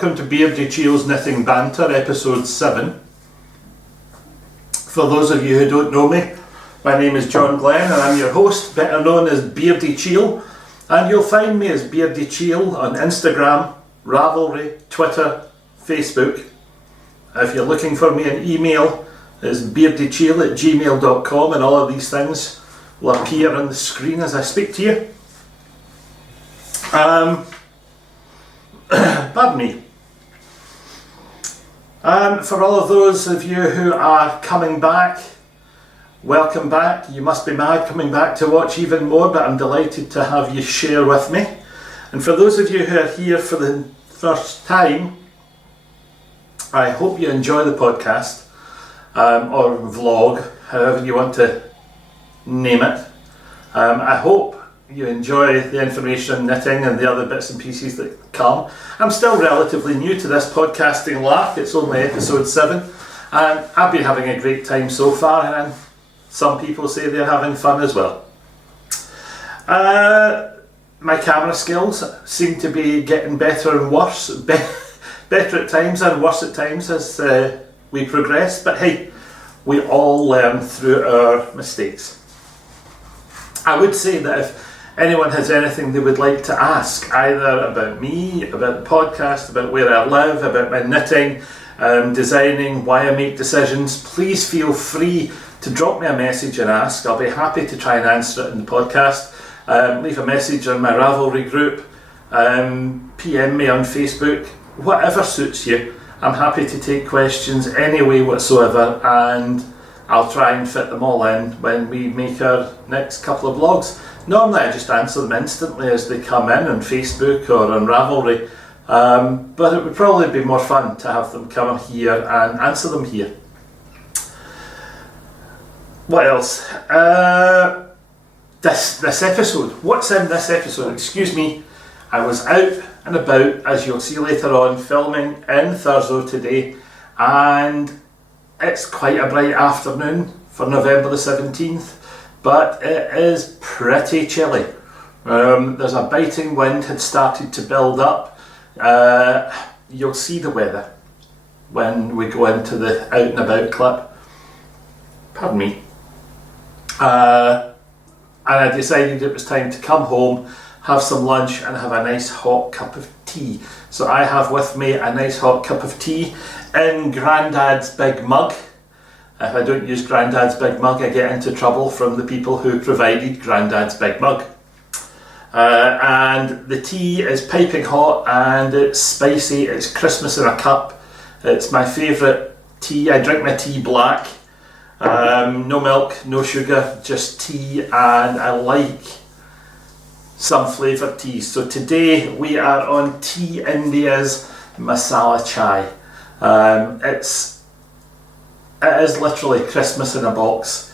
welcome to Beardychiel's Knitting Banter, episode 7. For those of you who don't know me, my name is John Glenn and I'm your host, better known as Beardychiel, and you'll find me as Beardychiel on Instagram, Ravelry, Twitter, Facebook. If you're looking for me, an email is beardychiel@gmail.com, and all of these things will appear on the screen as I speak to you. Pardon me. For all of those of you who are coming back, welcome back. You must be mad coming back to watch even more, but I'm delighted to have you share with me. And for those of you who are here for the first time, I hope you enjoy the podcast, or vlog, however you want to name it. I hope you enjoy the information on knitting and the other bits and pieces that come. I'm still relatively new to this podcasting lark. It's only episode 7 and I've been having a great time so far, and some people say they're having fun as well. My camera skills seem to be getting better and worse, better at times and worse at times as we progress, but hey, we all learn through our mistakes. I would say that if anyone has anything they would like to ask, either about me, about the podcast, about where I live, about my knitting, designing, why I make decisions, please feel free to drop me a message and ask. I'll be happy to try and answer it in the podcast. Leave a message on my Ravelry group, PM me on Facebook, whatever suits you. I'm happy to take questions any way whatsoever, and I'll try and fit them all in when we make our next couple of vlogs. Normally I just answer them instantly as they come in on Facebook or on Ravelry, but it would probably be more fun to have them come here and answer them here. What else? This episode. What's in this episode? Excuse me. I was out and about, as you'll see later on, filming in Thurso today, and it's quite a bright afternoon for November the 17th. But it is pretty chilly. There's a biting wind had started to build up. You'll see the weather when we go into the out and about clip. Pardon me. And I decided it was time to come home, have some lunch and have a nice hot cup of tea. So I have with me a nice hot cup of tea in Grandad's big mug. If I don't use Grandad's big mug, I get into trouble from the people who provided Grandad's big mug. And the tea is piping hot and it's spicy. It's Christmas in a cup. It's my favourite tea. I drink my tea black. No milk, no sugar, just tea, and I like some flavoured teas. So today we are on Tea India's Masala Chai. It is literally Christmas in a box.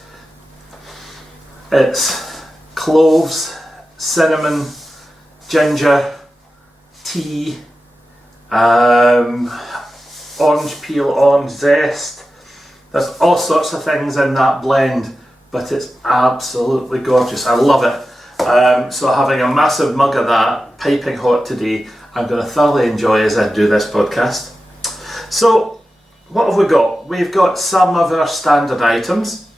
It's cloves, cinnamon, ginger, tea, orange peel, orange zest. There's all sorts of things in that blend, but it's absolutely gorgeous. I love it. So having a massive mug of that, piping hot today, I'm going to thoroughly enjoy as I do this podcast. So, what have we got? We've got some of our standard items.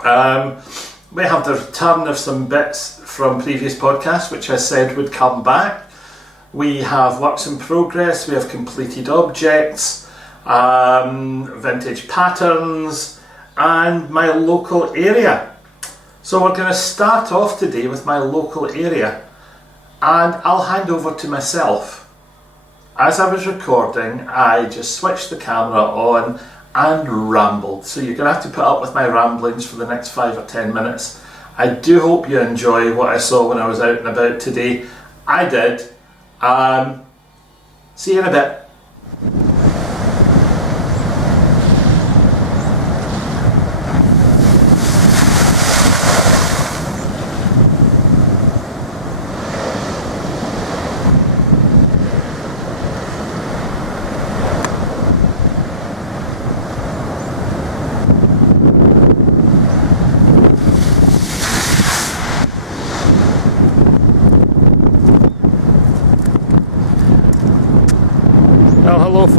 We have the return of some bits from previous podcasts, which I said would come back. We have works in progress, we have completed objects, vintage patterns, and my local area. So we're going to start off today with my local area, and I'll hand over to myself. As I was recording, I just switched the camera on and rambled. So you're going to have to put up with my ramblings for the next 5 or 10 minutes. I do hope you enjoy what I saw when I was out and about today. I did. See you in a bit.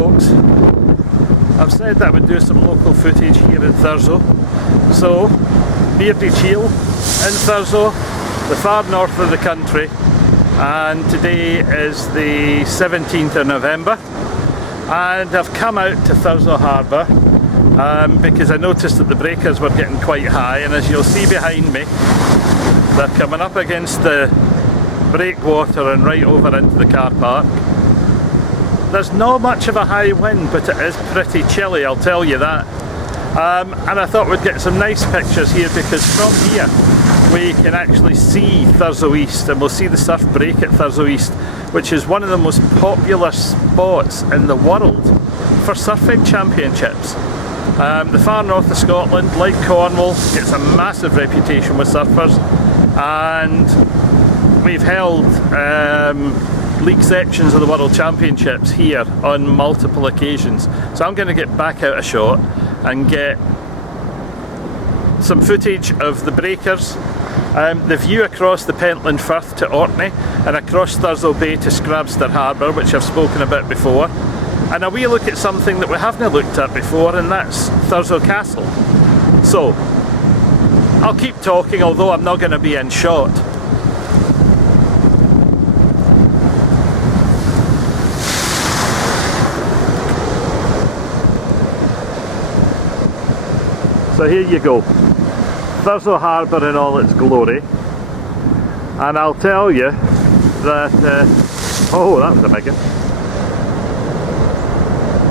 folks. I've said that I would do some local footage here in Thurso. So, Beardychiel in Thurso, the far north of the country, and today is the 17th of November, and I've come out to Thurso Harbour because I noticed that the breakers were getting quite high, and as you'll see behind me, they're coming up against the breakwater and right over into the car park. There's not much of a high wind, but it is pretty chilly, I'll tell you that. And I thought we'd get some nice pictures here, because from here we can actually see Thurso East, and we'll see the surf break at Thurso East, which is one of the most popular spots in the world for surfing championships. The far north of Scotland, like Cornwall, gets a massive reputation with surfers, and we've held league sections of the World Championships here on multiple occasions. So I'm going to get back out a shot and get some footage of the breakers, the view across the Pentland Firth to Orkney, and across Thurso Bay to Scrabster Harbour, which I've spoken about before, and a wee look at something that we haven't looked at before, and that's Thurso Castle. So I'll keep talking, although I'm not going to be in shot. So here you go, Thurso Harbour in all its glory, and I'll tell you that, oh, that was a big one.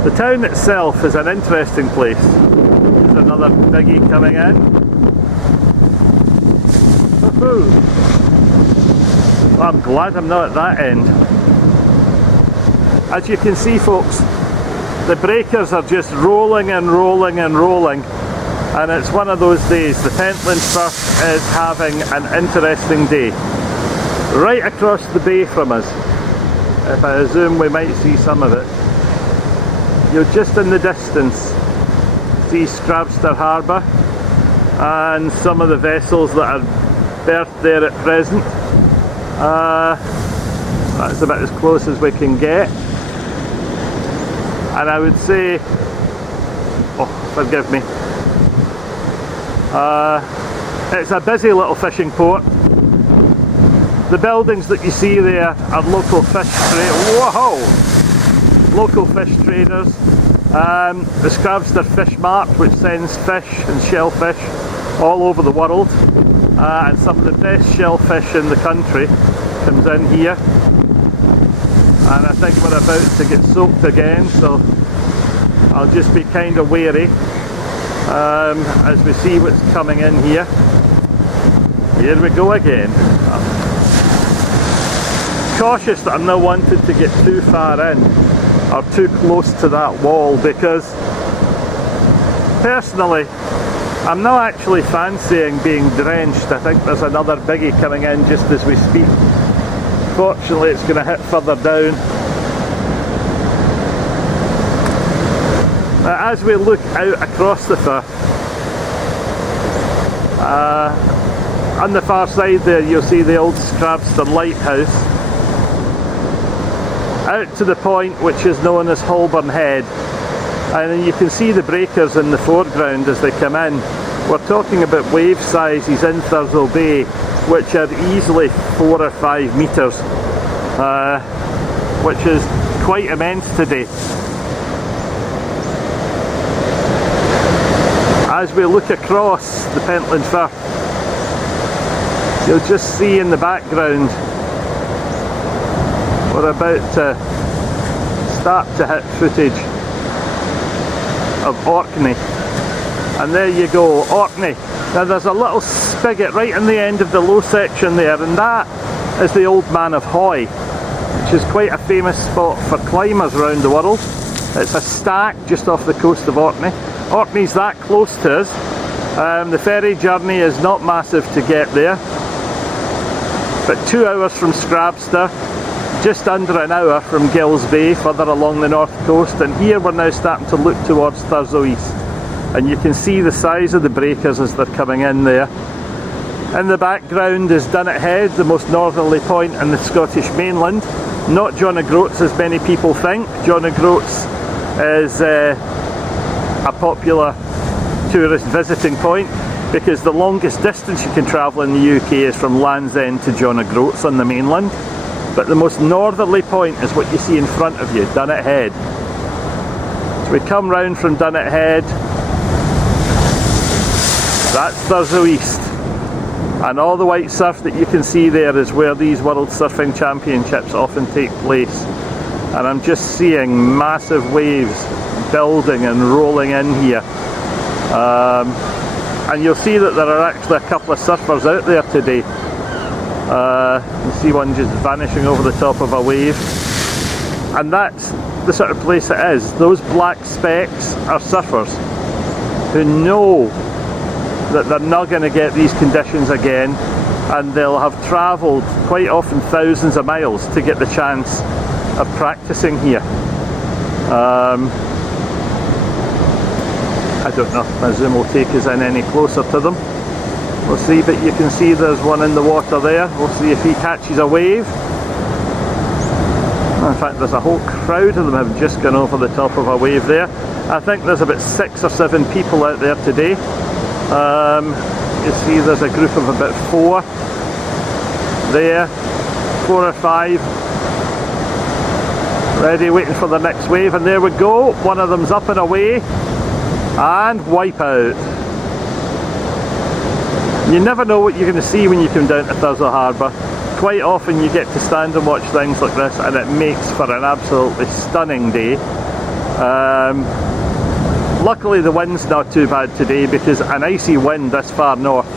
The town itself is an interesting place. There's another biggie coming in. Woohoo! Well, I'm glad I'm not at that end. As you can see, folks, the breakers are just rolling and rolling and rolling. And it's one of those days. The Pentland Firth is having an interesting day. Right across the bay from us, if I zoom we might see some of it. You'll just in the distance see Scrabster Harbour and some of the vessels that are berthed there at present. That's about as close as we can get. And I would say, oh, forgive me, it's a busy little fishing port. The buildings that you see there are local fish local fish traders. The Scrabster Fish Mart, which sends fish and shellfish all over the world, and some of the best shellfish in the country comes in here. And I think we're about to get soaked again, so I'll just be kind of wary as we see what's coming in here. Here we go again. Cautious that I'm not wanting to get too far in or too close to that wall, because personally I'm not actually fancying being drenched. I think there's another biggie coming in just as we speak. Fortunately it's going to hit further down. Now, as we look out across the firth, on the far side there you'll see the old Scrabster lighthouse, out to the point which is known as Holborn Head, and then you can see the breakers in the foreground as they come in. We're talking about wave sizes in Thurso Bay which are easily 4 or 5 metres, which is quite immense today. As we look across the Pentland Firth, you'll just see in the background we're about to start to hit footage of Orkney. And there you go, Orkney. Now there's a little spigot right in the end of the low section there, and that is the Old Man of Hoy, which is quite a famous spot for climbers around the world. It's a stack just off the coast of Orkney. Orkney's that close to us. The ferry journey is not massive to get there, but 2 hours from Scrabster, just under an hour from Gills Bay, further along the north coast, and here we're now starting to look towards Thurso East, and you can see the size of the breakers as they're coming in there. In the background is Dunnet Head, the most northerly point in the Scottish mainland. Not John O'Groats as many people think. John O'Groats is a popular tourist visiting point, because the longest distance you can travel in the UK is from Land's End to John O'Groats on the mainland, but the most northerly point is what you see in front of you, Dunnet Head. So we come round from Dunnet Head, that's Thurso East, and all the white surf that you can see there is where these World Surfing Championships often take place. And I'm just seeing massive waves building and rolling in here. And you'll see that there are actually a couple of surfers out there today. You see one just vanishing over the top of a wave. And that's the sort of place it is. Those black specks are surfers who know that they're not going to get these conditions again, and they'll have travelled quite often thousands of miles to get the chance of practicing here. I don't know if my zoom will take us in any closer to them. We'll see, but you can see there's one in the water there. We'll see if he catches a wave. In fact, there's a whole crowd of them have just gone over the top of a wave there. I think there's about 6 or 7 people out there today. You see there's a group of about 4 there, 4 or 5, ready, waiting for the next wave, and there we go, one of them's up and away, and wipe out. You never know what you're going to see when you come down to Thurso Harbour. Quite often you get to stand and watch things like this, and it makes for an absolutely stunning day. Luckily the wind's not too bad today, because an icy wind this far north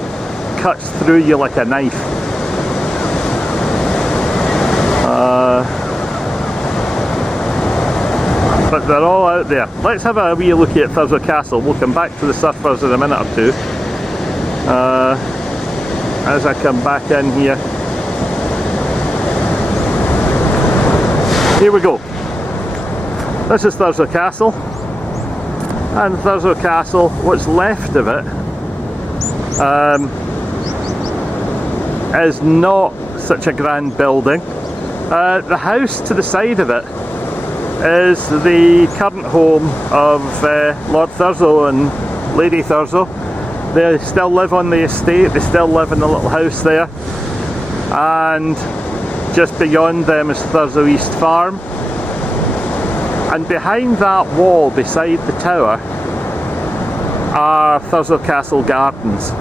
cuts through you like a knife. But they're all out there. Let's have a wee look at Thurso Castle. We'll come back to the surfers in a minute or two. As I come back in here. Here we go. This is Thurso Castle. And Thurso Castle, what's left of it, is not such a grand building. The house to the side of it is the current home of Lord Thurso and Lady Thurso. They still live on the estate, they still live in the little house there, and just beyond them is Thurso East Farm. And behind that wall, beside the tower, are Thurso Castle Gardens,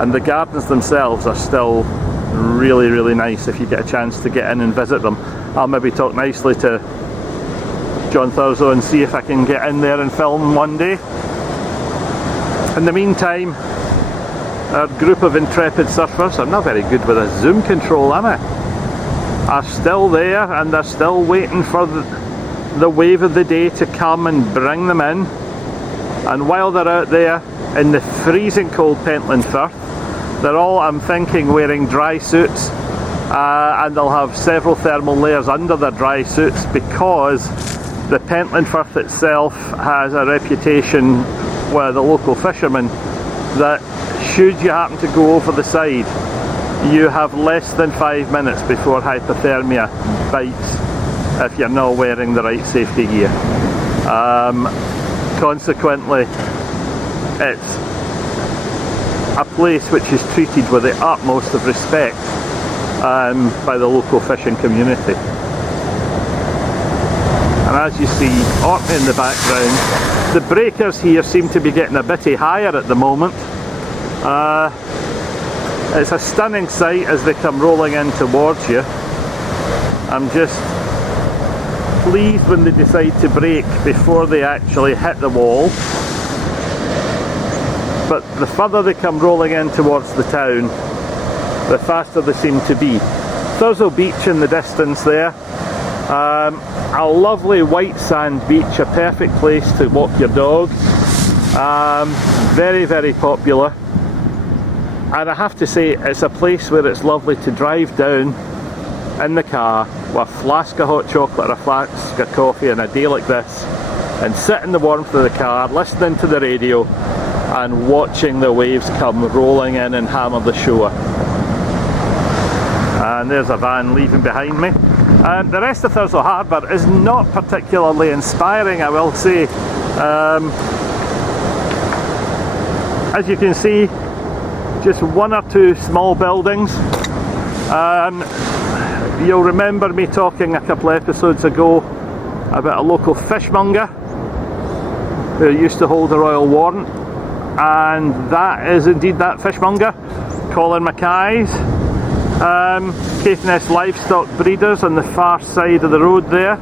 and the gardens themselves are still really, really nice if you get a chance to get in and visit them. I'll maybe talk nicely to John Thurso and see if I can get in there and film one day. In the meantime, our group of intrepid surfers, I'm not very good with a zoom control, am I? Are still there, and they're still waiting for the wave of the day to come and bring them in. And while they're out there in the freezing cold Pentland Firth, they're all, I'm thinking, wearing dry suits, and they'll have several thermal layers under their dry suits, because the Pentland Firth itself has a reputation with the local fishermen that should you happen to go over the side, you have less than 5 minutes before hypothermia bites if you're not wearing the right safety gear. Consequently, it's a place which is treated with the utmost of respect by the local fishing community. And as you see, Orkney in the background, the breakers here seem to be getting a bit higher at the moment. It's a stunning sight as they come rolling in towards you. I'm just pleased when they decide to break before they actually hit the wall. But the further they come rolling in towards the town, the faster they seem to be. Thurso Beach in the distance there. A lovely white sand beach, a perfect place to walk your dog. Very, very popular. And I have to say, it's a place where it's lovely to drive down in the car with a flask of hot chocolate or a flask of coffee on a day like this, and sit in the warmth of the car, listening to the radio and watching the waves come rolling in and hammer the shore. And there's a van leaving behind me. The rest of Thurso Harbour is not particularly inspiring, I will say. As you can see, just one or two small buildings. You'll remember me talking a couple of episodes ago about a local fishmonger who used to hold a royal warrant, and that is indeed that fishmonger, Colin Mackay's. Caithness Livestock Breeders on the far side of the road there,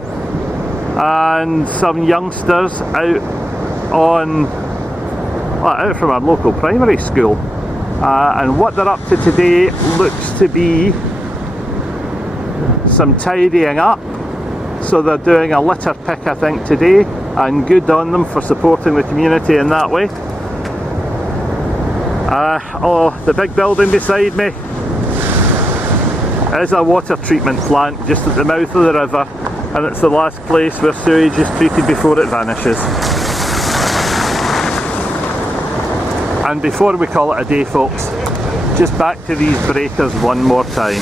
and some youngsters out from our local primary school, and what they're up to today looks to be some tidying up. So they're doing a litter pick, I think, today, and good on them for supporting the community in that way. The big building beside me is a water treatment plant just at the mouth of the river, and it's the last place where sewage is treated before it vanishes. And before we call it a day, folks, just back to these breakers one more time.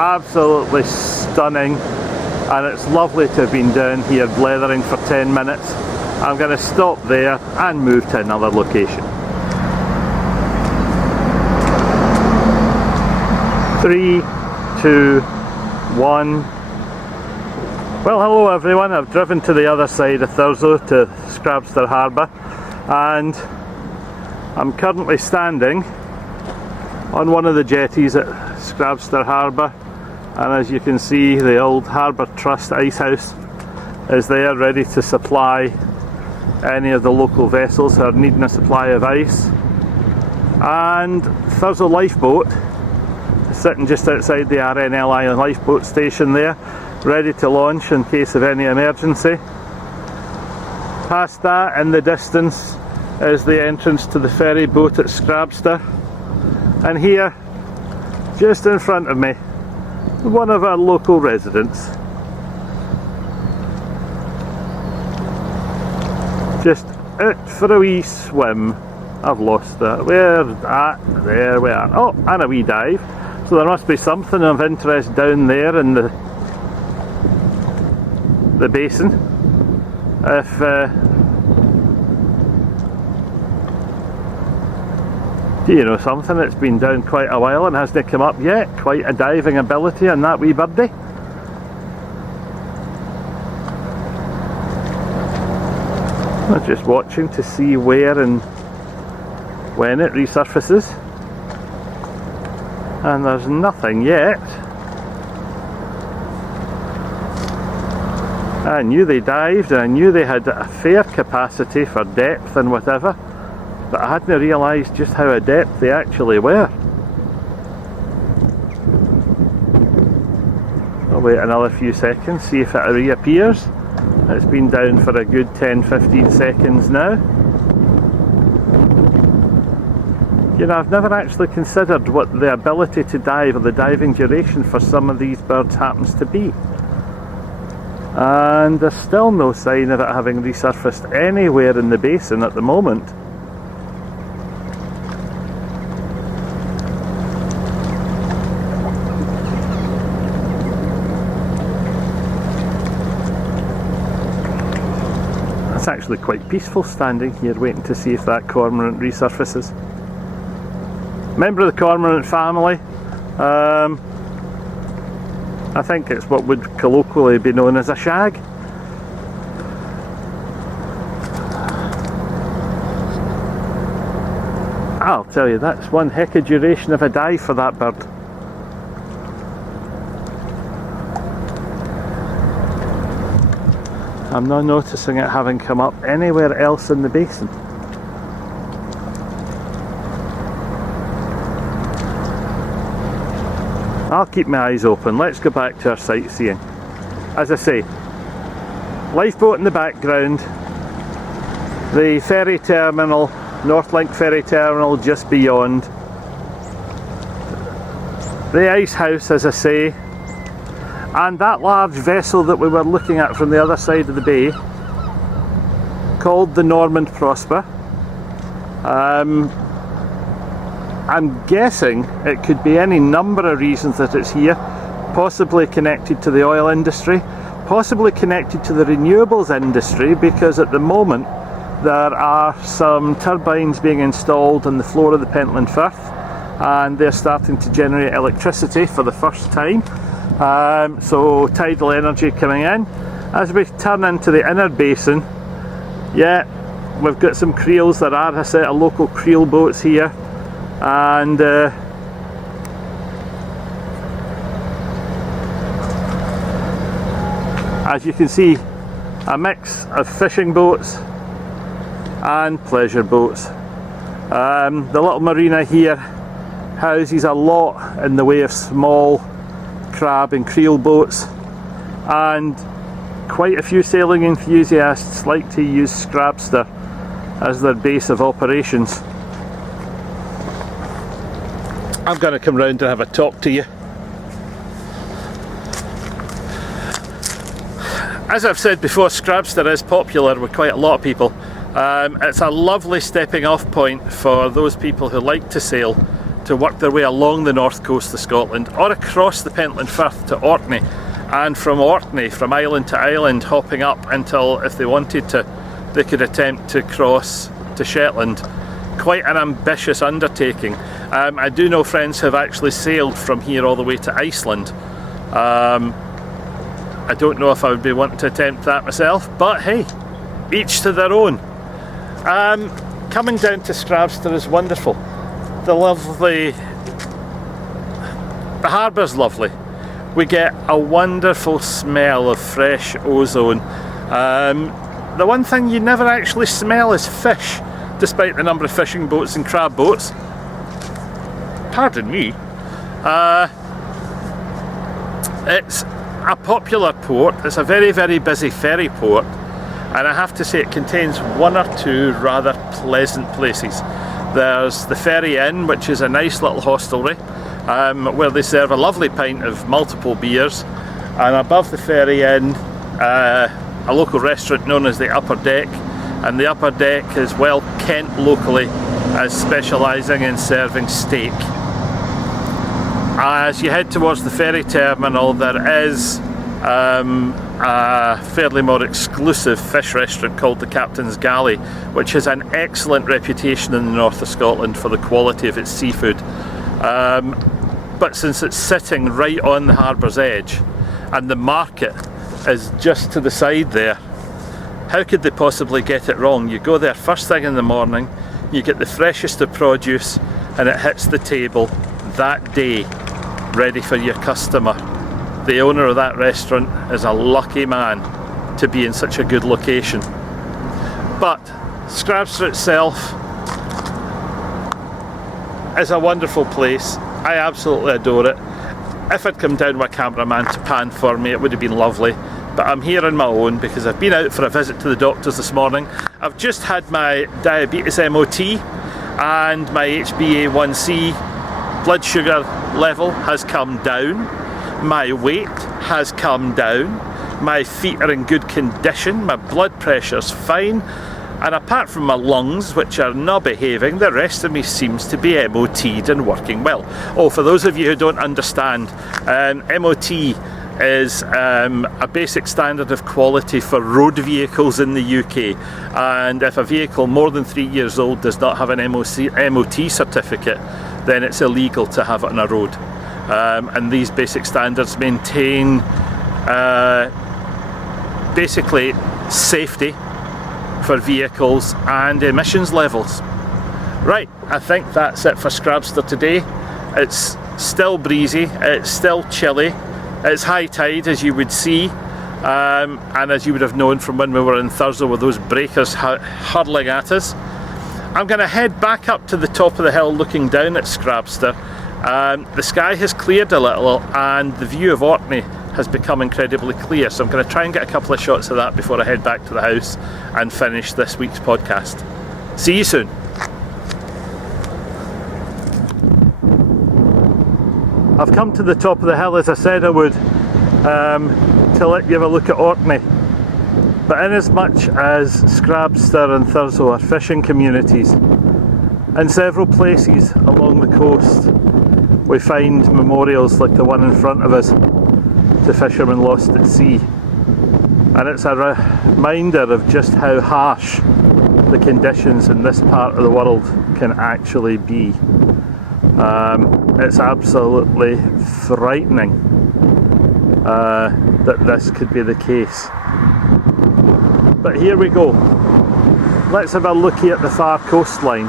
Absolutely stunning, and it's lovely to have been down here blethering for 10 minutes. I'm going to stop there and move to another location. 3, 2, 1. Well, hello everyone. I've driven to the other side of Thurso to Scrabster Harbour, and I'm currently standing on one of the jetties at Scrabster Harbour, and as you can see, the old Harbour Trust ice house is there ready to supply any of the local vessels who are needing a supply of ice. And Thurso Lifeboat sitting just outside the RNLI lifeboat station there, ready to launch in case of any emergency. Past that, in the distance, is the entrance to the ferry boat at Scrabster, and here, just in front of me, one of our local residents. Just out for a wee swim. I've lost that. There we are. Oh, and a wee dive. So there must be something of interest down there in the basin. If do you know something? It's been down quite a while and hasn't come up yet. Quite a diving ability on that wee birdie. I'm just watching to see where and when it resurfaces. And there's nothing yet. I knew they dived, and I knew they had a fair capacity for depth and whatever, but I hadn't realised just how at depth they actually were. I'll wait another few seconds, see if it reappears. It's been down for a good 10-15 seconds now. You know, I've never actually considered what the ability to dive or the diving duration for some of these birds happens to be. And there's still no sign of it having resurfaced anywhere in the basin at the moment. It's actually quite peaceful standing here waiting to see if that cormorant resurfaces. Member of the cormorant family. I think it's what would colloquially be known as a shag. I'll tell you, that's one heck of duration of a dive for that bird. I'm not noticing it having come up anywhere else in the basin. I'll keep my eyes open. Let's go back to our sightseeing. As I say, lifeboat in the background, the ferry terminal, Northlink ferry terminal just beyond, the ice house, as I say, and that large vessel that we were looking at from the other side of the bay, called the Normand Prosper. I'm guessing it could be any number of reasons that it's here. possibly connected to the oil industry, possibly connected to the renewables industry, because at the moment there are some turbines being installed on the floor of the Pentland Firth, and they're starting to generate electricity for the first time. So tidal energy coming in. As we turn into the inner basin, yeah, we've got some creels. There are a set of local creel boats here, and as you can see, a mix of fishing boats and pleasure boats. The little marina here houses a lot in the way of small crab and creel boats, and quite a few sailing enthusiasts like to use Scrabster as their base of operations. I'm going to come round and have a talk to you. As I've said before, Scrabster is popular with quite a lot of people. It's a lovely stepping off point for those people who like to sail, to work their way along the north coast of Scotland or across the Pentland Firth to Orkney, and from Orkney, from island to island, hopping up until, if they wanted to, they could attempt to cross to Shetland. Quite an ambitious undertaking. I do know friends who have actually sailed from here all the way to Iceland. I don't know if I would be wanting to attempt that myself, but hey, each to their own. Coming down to Scrabster is wonderful. The harbour's lovely. We get a wonderful smell of fresh ozone. The one thing you never actually smell is fish, despite the number of fishing boats and crab boats. Pardon me. It's a popular port. It's a very, very busy ferry port, and I have to say it contains one or two rather pleasant places. There's the Ferry Inn, which is a nice little hostelry, where they serve a lovely pint of multiple beers, and above the Ferry Inn, a local restaurant known as the Upper Deck, and the Upper Deck is well kent locally as specialising in serving steak. As you head towards the ferry terminal, there is a fairly more exclusive fish restaurant called the Captain's Galley, which has an excellent reputation in the north of Scotland for the quality of its seafood. But since it's sitting right on the harbour's edge and the market is just to the side there, how could they possibly get it wrong? You go there first thing in the morning, you get the freshest of produce, and it hits the table that day, ready for your customer. The owner of that restaurant is a lucky man to be in such a good location. But Scrabster itself is a wonderful place. I absolutely adore it. If I'd come down with a cameraman to pan for me, it would have been lovely. But I'm here on my own because I've been out for a visit to the doctors this morning. I've just had my diabetes MOT, and my HbA1c blood sugar level has come down. My weight has come down. My feet are in good condition. My blood pressure's fine. And apart from my lungs, which are not behaving, the rest of me seems to be MOT'd and working well. Oh, for those of you who don't understand, MOT is a basic standard of quality for road vehicles in the UK, and if a vehicle more than 3 years old does not have an MOT certificate, then it's illegal to have it on a road. And these basic standards maintain basically safety for vehicles and emissions levels. Right, I think that's it for Scrabster today. It's still breezy, it's still chilly, it's high tide as you would see, and as you would have known from when we were in Thurso with those breakers hurling at us. I'm going to head back up to the top of the hill looking down at Scrabster. The sky has cleared a little and the view of Orkney has become incredibly clear, so I'm going to try and get a couple of shots of that before I head back to the house and finish this week's podcast. See you soon. I've come to the top of the hill as I said I would, to let you have a look at Orkney. But inasmuch as Scrabster and Thurso are fishing communities, in several places along the coast we find memorials like the one in front of us. to fishermen lost at sea. And it's a reminder of just how harsh the conditions in this part of the world can actually be. It's absolutely frightening that this could be the case. But here we go. Let's have a looky at the far coastline,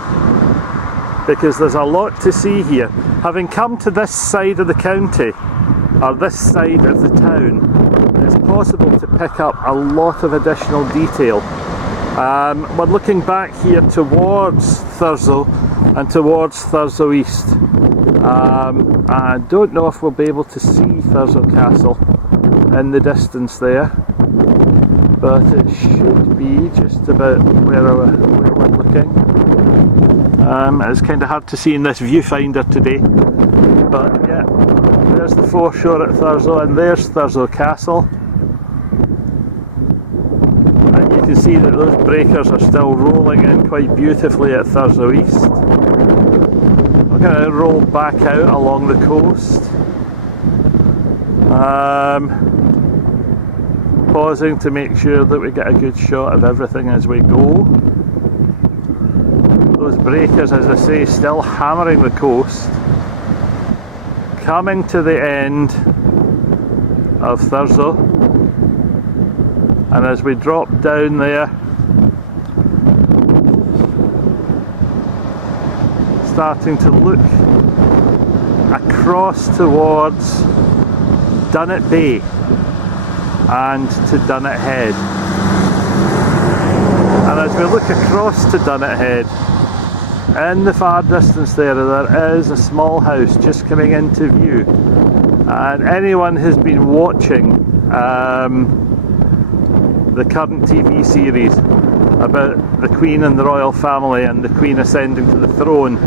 because there's a lot to see here. Having come to this side of the county, or this side of the town, it's possible to pick up a lot of additional detail. We're looking back here towards Thurso and towards Thurso East. I don't know if we'll be able to see Thurso Castle in the distance there, but it should be just about where we're looking. It's kind of hard to see in this viewfinder today, but yeah, there's the foreshore at Thurso, and there's Thurso Castle. And you can see that those breakers are still rolling in quite beautifully at Thurso East. We're going to roll back out along the coast. Pausing to make sure that we get a good shot of everything as we go. Those breakers, as I say, still hammering the coast. Coming to the end of Thurso, and as we drop down there, starting to look across towards Dunnet Bay and to Dunnet Head. And as we look across to Dunnet Head, in the far distance there is a small house just coming into view. And anyone who's been watching the current TV series about the Queen and the royal family and the Queen ascending to the throne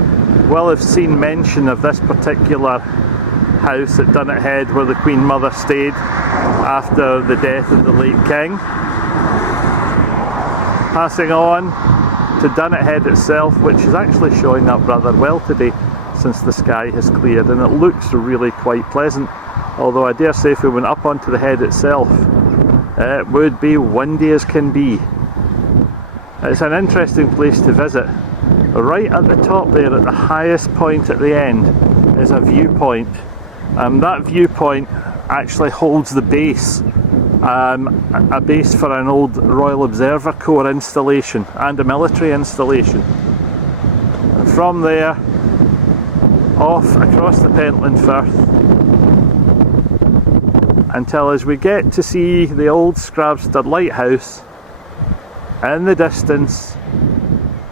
will have seen mention of this particular house at Dunnet Head, where the Queen Mother stayed after the death of the late King. Passing on to Dunnet Head itself, which is actually showing up rather well today since the sky has cleared, and it looks really quite pleasant, although I dare say if we went up onto the head itself it would be windy as can be. It's an interesting place to visit. Right at the top there, at the highest point at the end, is a viewpoint. That viewpoint actually holds the base, a base for an old Royal Observer Corps installation and a military installation. And from there, off across the Pentland Firth, until as we get to see the old Scrabster Lighthouse. In the distance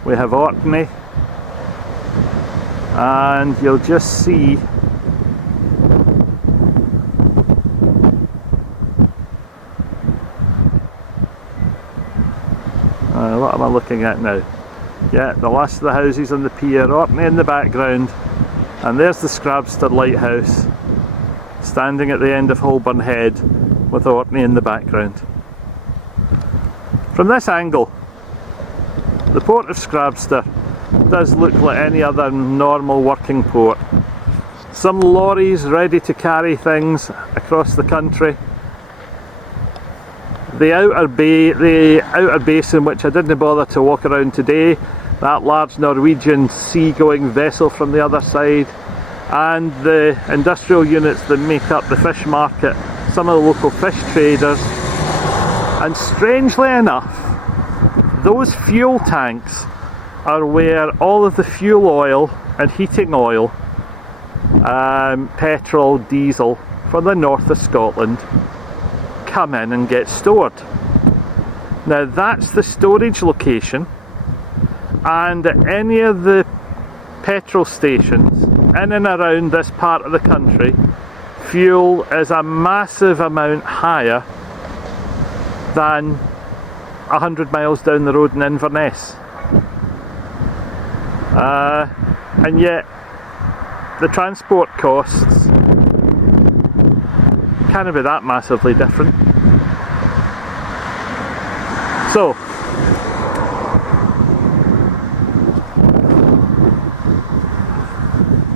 we have Orkney, and you'll just see what am I looking at now? Yeah, the last of the houses on the pier, Orkney in the background, and there's the Scrabster Lighthouse standing at the end of Holborn Head with Orkney in the background. From this angle, the port of Scrabster does look like any other normal working port. Some lorries ready to carry things across the country. The outer basin, which I didn't bother to walk around today, that large Norwegian sea-going vessel from the other side, and the industrial units that make up the fish market, some of the local fish traders, and strangely enough, those fuel tanks are where all of the fuel oil and heating oil, petrol, diesel from the north of Scotland come in and get stored. Now that's the storage location, and at any of the petrol stations in and around this part of the country, fuel is a massive amount higher than 100 miles down the road in Inverness. And yet the transport costs can't be that massively different. So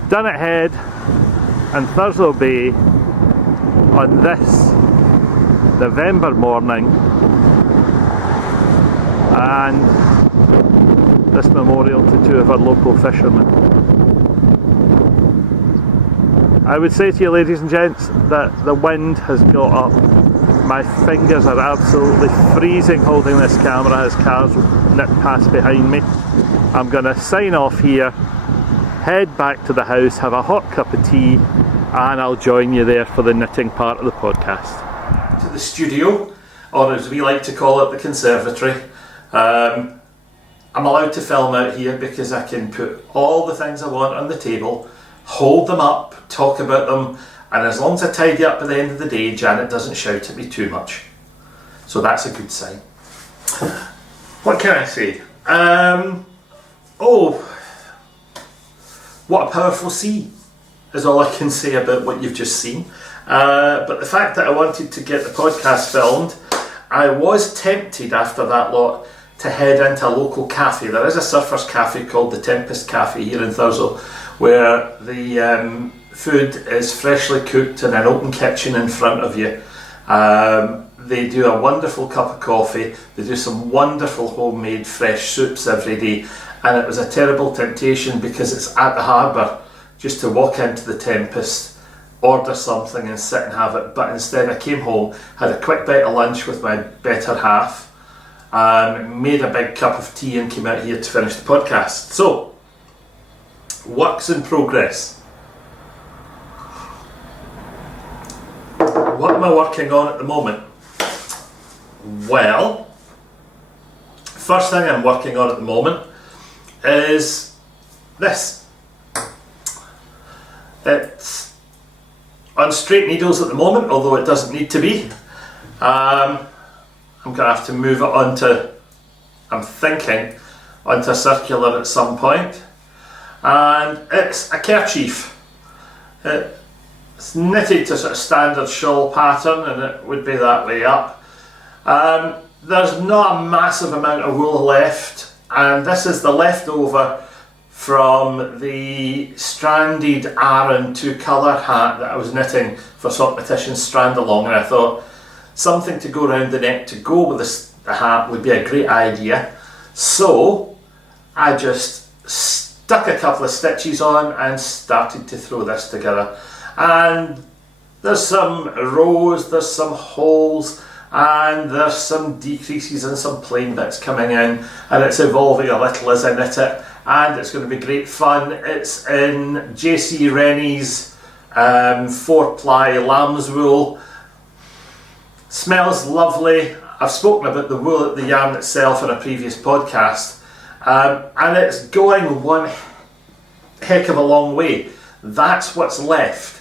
Dunnet Head and Thurso Bay on this November morning, and this memorial to two of our local fishermen. I would say to you, ladies and gents, that the wind has got up. My fingers are absolutely freezing holding this camera as cars nip past behind me. I'm going to sign off here, head back to the house, have a hot cup of tea, and I'll join you there for the knitting part of the podcast. To the studio, or as we like to call it, the conservatory. I'm allowed to film out here because I can put all the things I want on the table, hold them up, talk about them, and as long as I tidy up by the end of the day, Janet doesn't shout at me too much. So that's a good sign. What can I say? What a powerful sea is all I can say about what you've just seen. But the fact that I wanted to get the podcast filmed, I was tempted after that lot to head into a local cafe. There is a surfers cafe called the Tempest Cafe here in Thurso, where the food is freshly cooked in an open kitchen in front of you. They do a wonderful cup of coffee, they do some wonderful homemade fresh soups every day, and it was a terrible temptation because it's at the harbour just to walk into the Tempest, order something and sit and have it, but instead I came home, had a quick bite of lunch with my better half, made a big cup of tea and came out here to finish the podcast. So, works in progress. What am I working on at the moment? Well, first thing I'm working on at the moment is this. It's on straight needles at the moment, although it doesn't need to be. I'm going to have to move it onto, I'm thinking, onto circular at some point. And it's a kerchief. It's knitted to sort of standard shawl pattern, and it would be that way up. There's not a massive amount of wool left, and this is the leftover from the stranded Aran 2-colour hat that I was knitting for Sock Petition's Strand Along, and I thought something to go around the neck to go with the hat would be a great idea. So I just stuck a couple of stitches on and started to throw this together. And there's some rows, there's some holes, and there's some decreases and some plain bits coming in, and it's evolving a little as I knit it, and it's going to be great fun. It's in JC Rennie's 4-ply lamb's wool. Smells lovely. I've spoken about the wool, the yarn itself in a previous podcast, and it's going one heck of a long way. That's what's left.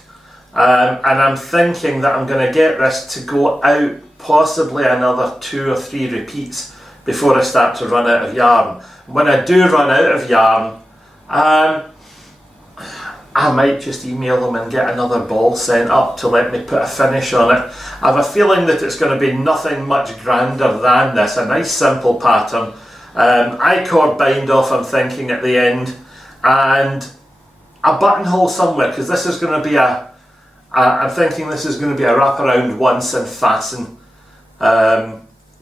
And I'm thinking that I'm going to get this to go out possibly another 2 or 3 repeats before I start to run out of yarn. When I do run out of yarn, I might just email them and get another ball sent up to let me put a finish on it. I have a feeling that it's going to be nothing much grander than this, a nice simple pattern. I-cord bind off, I'm thinking, at the end, and a buttonhole somewhere, because this is going to be I'm thinking this is going to be a wrap around once and fasten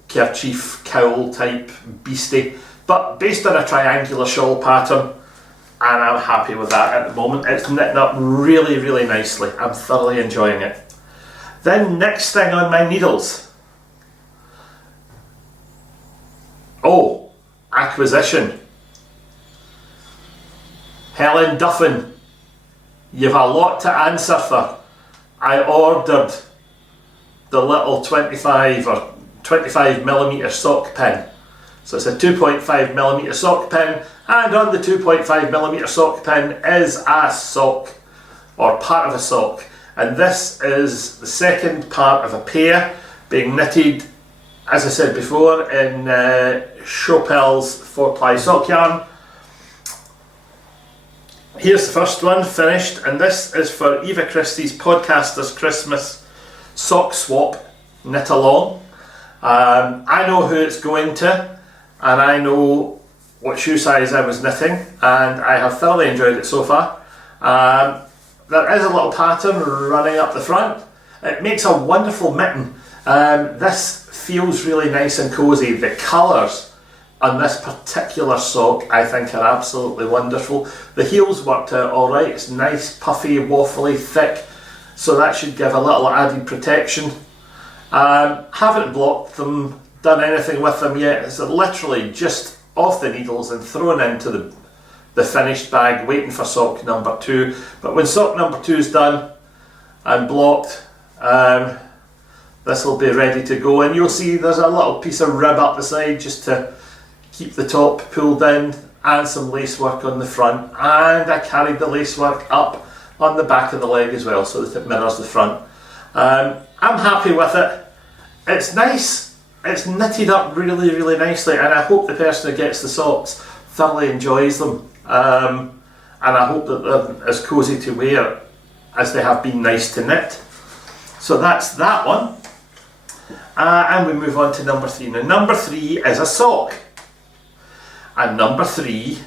kerchief cowl type beastie, but based on a triangular shawl pattern, and I'm happy with that at the moment. It's knitting up really, really nicely. I'm thoroughly enjoying it. Then next thing on my needles. Oh, acquisition. Helen Duffin, you've a lot to answer for. I ordered the little 25mm sock pin. So it's a 2.5mm sock pin, and on the 2.5mm sock pin is a sock, or part of a sock. And this is the second part of a pair being knitted, as I said before, in Chopel's 4-ply sock yarn. Here's the first one finished, and this is for Eva Christie's Podcaster's Christmas Sock Swap Knit Along. I know who it's going to, and I know what shoe size I was knitting, and I have thoroughly enjoyed it so far. There is a little pattern running up the front. It makes a wonderful mitten. This feels really nice and cosy. The colours on this particular sock I think are absolutely wonderful. The heel's worked out alright, it's nice, puffy, waffly, thick, so that should give a little added protection. Haven't blocked them, done anything with them yet. It's literally just off the needles and thrown into the finished bag, waiting for sock number 2. But when sock number 2 is done and blocked, this will be ready to go, and you'll see there's a little piece of rib up the side just to keep the top pulled in, and some lace work on the front, and I carried the lace work up on the back of the leg as well so that it mirrors the front. I'm happy with it. It's nice, it's knitted up really, really nicely, and I hope the person who gets the socks thoroughly enjoys them, and I hope that they're as cosy to wear as they have been nice to knit. So that's that one. And we move on to number 3. Now number 3 is a sock, and number 3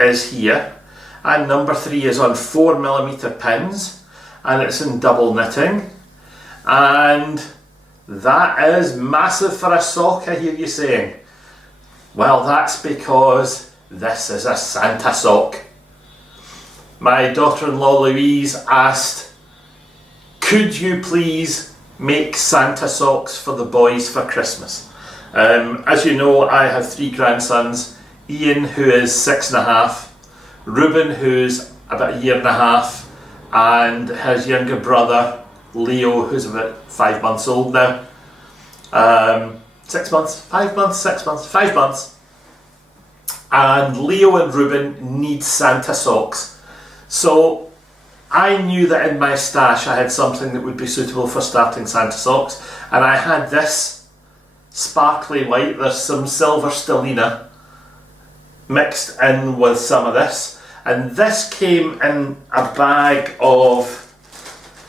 is here, and number 3 is on 4mm pins, and it's in double knitting, and that is massive for a sock, I hear you saying. Well, that's because this is a Santa sock. My daughter-in-law Louise asked, could you please make Santa socks for the boys for Christmas? As you know, I have 3 grandsons. Ian, who is 6.5, Reuben, who's about 1.5 years, and his younger brother Leo, who's about 5 months old now. 6 months, 5 months, 6 months, 5 months. And Leo and Reuben need Santa socks. So I knew that in my stash I had something that would be suitable for starting Santa socks, and I had this sparkly white. There's some silver stellina mixed in with some of this, and this came in a bag of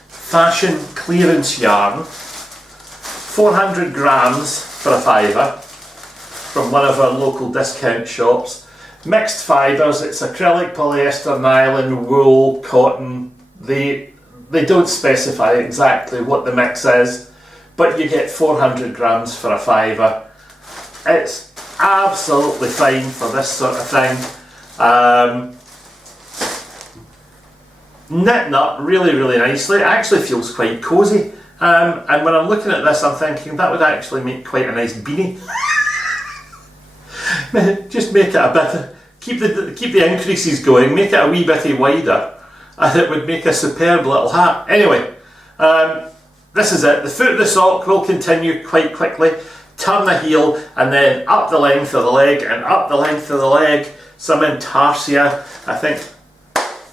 fashion clearance yarn, 400 grams for a £5 from one of our local discount shops. Mixed fibres, it's acrylic, polyester, nylon, wool, cotton. They don't specify exactly what the mix is, but you get 400 grams for a £5. It's absolutely fine for this sort of thing. Knitting up really, really nicely. It actually feels quite cosy. And when I'm looking at this, I'm thinking that would actually make quite a nice beanie. Just make it a bit, keep the increases going, make it a wee bit wider, and it would make a superb little hat. Anyway, this is it. The foot of the sock will continue quite quickly. Turn the heel and then up the length of the leg and up the length of the leg. Some intarsia. I think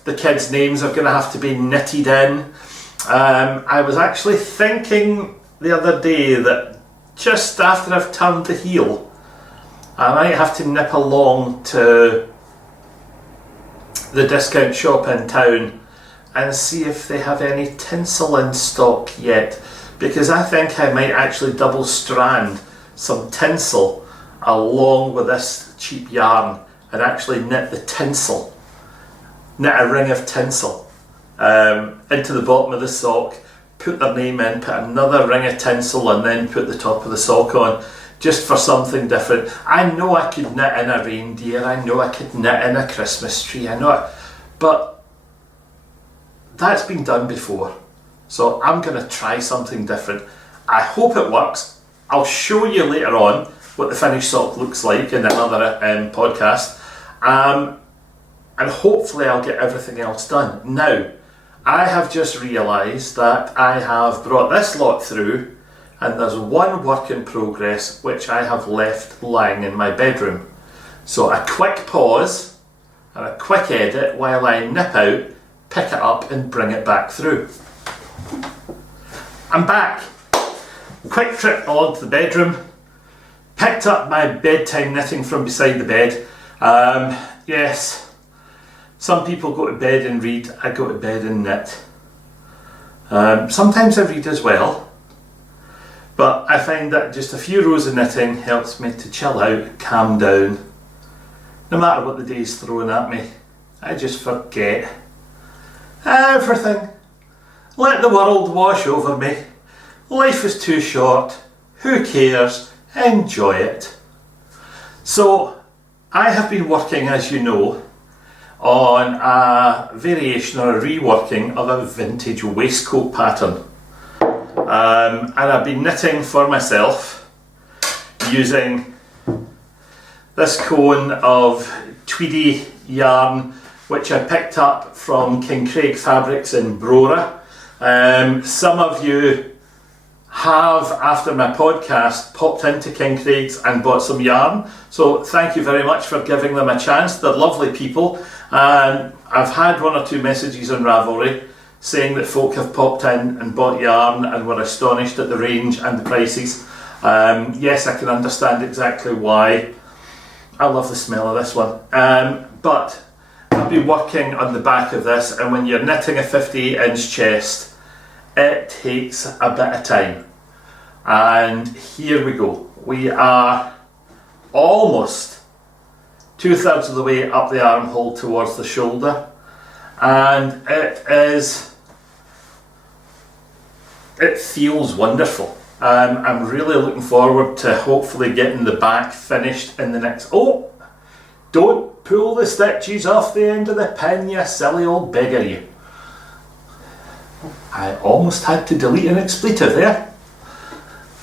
the kids' names are going to have to be knitted in. I was actually thinking the other day that just after I've turned the heel, I might have to nip along to the discount shop in town and see if they have any tinsel in stock yet, because I think I might actually double strand some tinsel along with this cheap yarn and actually knit the tinsel, knit a ring of tinsel into the bottom of the sock, put their name in, put another ring of tinsel, and then put the top of the sock on, just for something different. I know I could knit in a reindeer, I know I could knit in a Christmas tree, I know it, but that's been done before, so I'm going to try something different. I hope it works. I'll show you later on what the finished sock looks like in another podcast, and hopefully I'll get everything else done. Now, I have just realised that I have brought this lot through, and there's one work in progress which I have left lying in my bedroom. So a quick pause and a quick edit while I nip out, pick it up and bring it back through. I'm back. Quick trip along to the bedroom, picked up my bedtime knitting from beside the bed. Yes, some people go to bed and read, I go to bed and knit. Sometimes I read as well. But I find that just a few rows of knitting helps me to chill out, calm down. No matter what the day's throwing at me, I just forget everything. Let the world wash over me. life is too short, who cares, enjoy it. So I have been working, as you know, on a variation or a reworking of a vintage waistcoat pattern. And I've been knitting for myself using this cone of tweedy yarn which I picked up from King Craig Fabrics in Brora. Some of you have, after my podcast, popped into King Craig's and bought some yarn, so thank you very much for giving them a chance. They're lovely people, and I've had one or two messages on Ravelry saying that folk have popped in and bought yarn and were astonished at the range and the prices. Yes, I can understand exactly why. I love the smell of this one. But I've been working on the back of this, and when you're knitting a 58-inch chest, it takes a bit of time. And here we go. We are almost 2/3 of the way up the armhole towards the shoulder, and it feels wonderful. I'm really looking forward to hopefully getting the back finished in the next... Oh! Don't pull the stitches off the end of the pin, you silly old beggar, you. I almost had to delete an expletive there.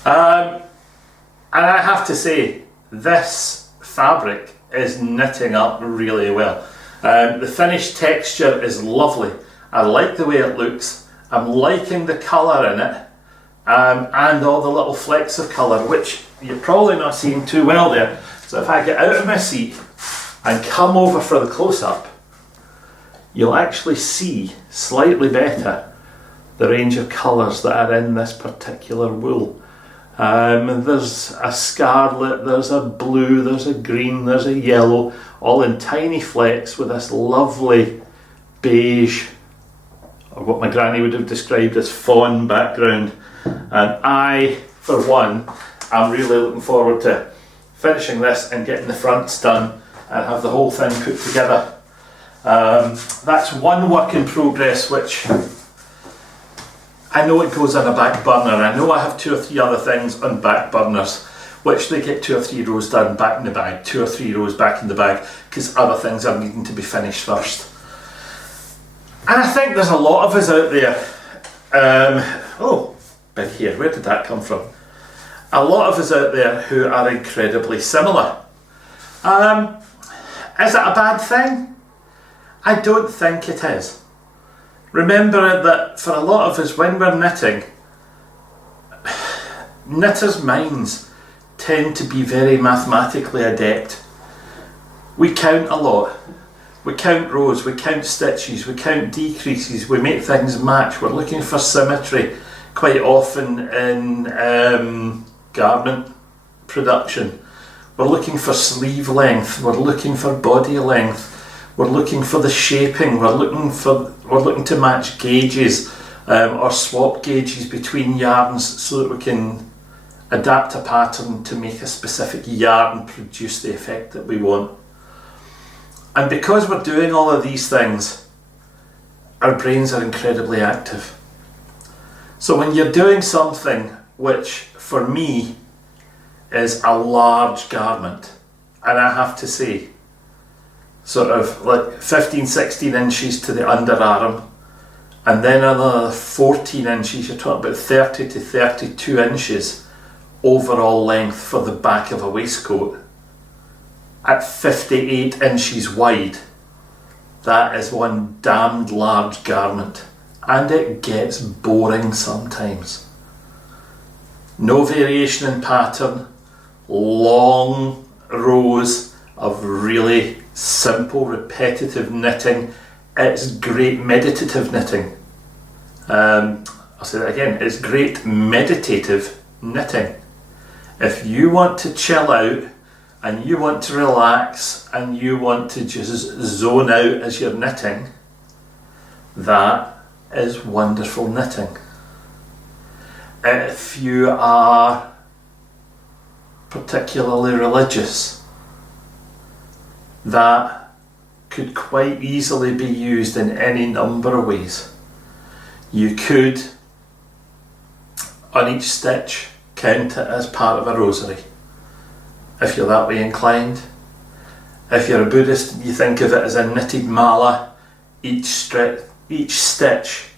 And I have to say, this fabric is knitting up really well. The finished texture is lovely. I like the way it looks. I'm liking the colour in it, and all the little flecks of colour, which you're probably not seeing too well there. So if I get out of my seat and come over for the close-up, you'll actually see slightly better the range of colours that are in this particular wool. There's a scarlet, there's a blue, there's a green, there's a yellow, all in tiny flecks with this lovely beige, or what my granny would have described as fawn background. And I, for one, am really looking forward to finishing this and getting the fronts done and have the whole thing put together. That's one work in progress which I know it goes on a back burner. I know I have 2 or 3 other things on back burners which they get 2 or 3 rows done back in the bag, 2 or 3 rows back in the bag, because other things are needing to be finished first. And I think there's a lot of us out there. Oh, big hair, where did that come from? A lot of us out there who are incredibly similar. Is it a bad thing? I don't think it is. Remember that for a lot of us, when we're knitting, knitters' minds tend to be very mathematically adept. We count a lot. We count rows, we count stitches, we count decreases, we make things match. We're looking for symmetry quite often in garment production. We're looking for sleeve length, we're looking for body length, we're looking for the shaping, we're looking to match gauges or swap gauges between yarns so that we can adapt a pattern to make a specific yarn produce the effect that we want. And because we're doing all of these things, our brains are incredibly active. So when you're doing something which, for me, is a large garment, and I have to say, sort of like 15, 16 inches to the underarm, and then another 14 inches, you're talking about 30 to 32 inches overall length for the back of a waistcoat. At 58 inches wide, that is one damned large garment, and it gets boring sometimes. No variation in pattern, long rows of really simple repetitive knitting. It's great meditative knitting. I'll say that again, it's great meditative knitting. If you want to chill out and you want to relax and you want to just zone out as you're knitting, that is wonderful knitting. If you are particularly religious, that could quite easily be used in any number of ways. You could, on each stitch count it as part of a rosary, if you're that way inclined. If you're a Buddhist, you think of it as a knitted mala. Each stitch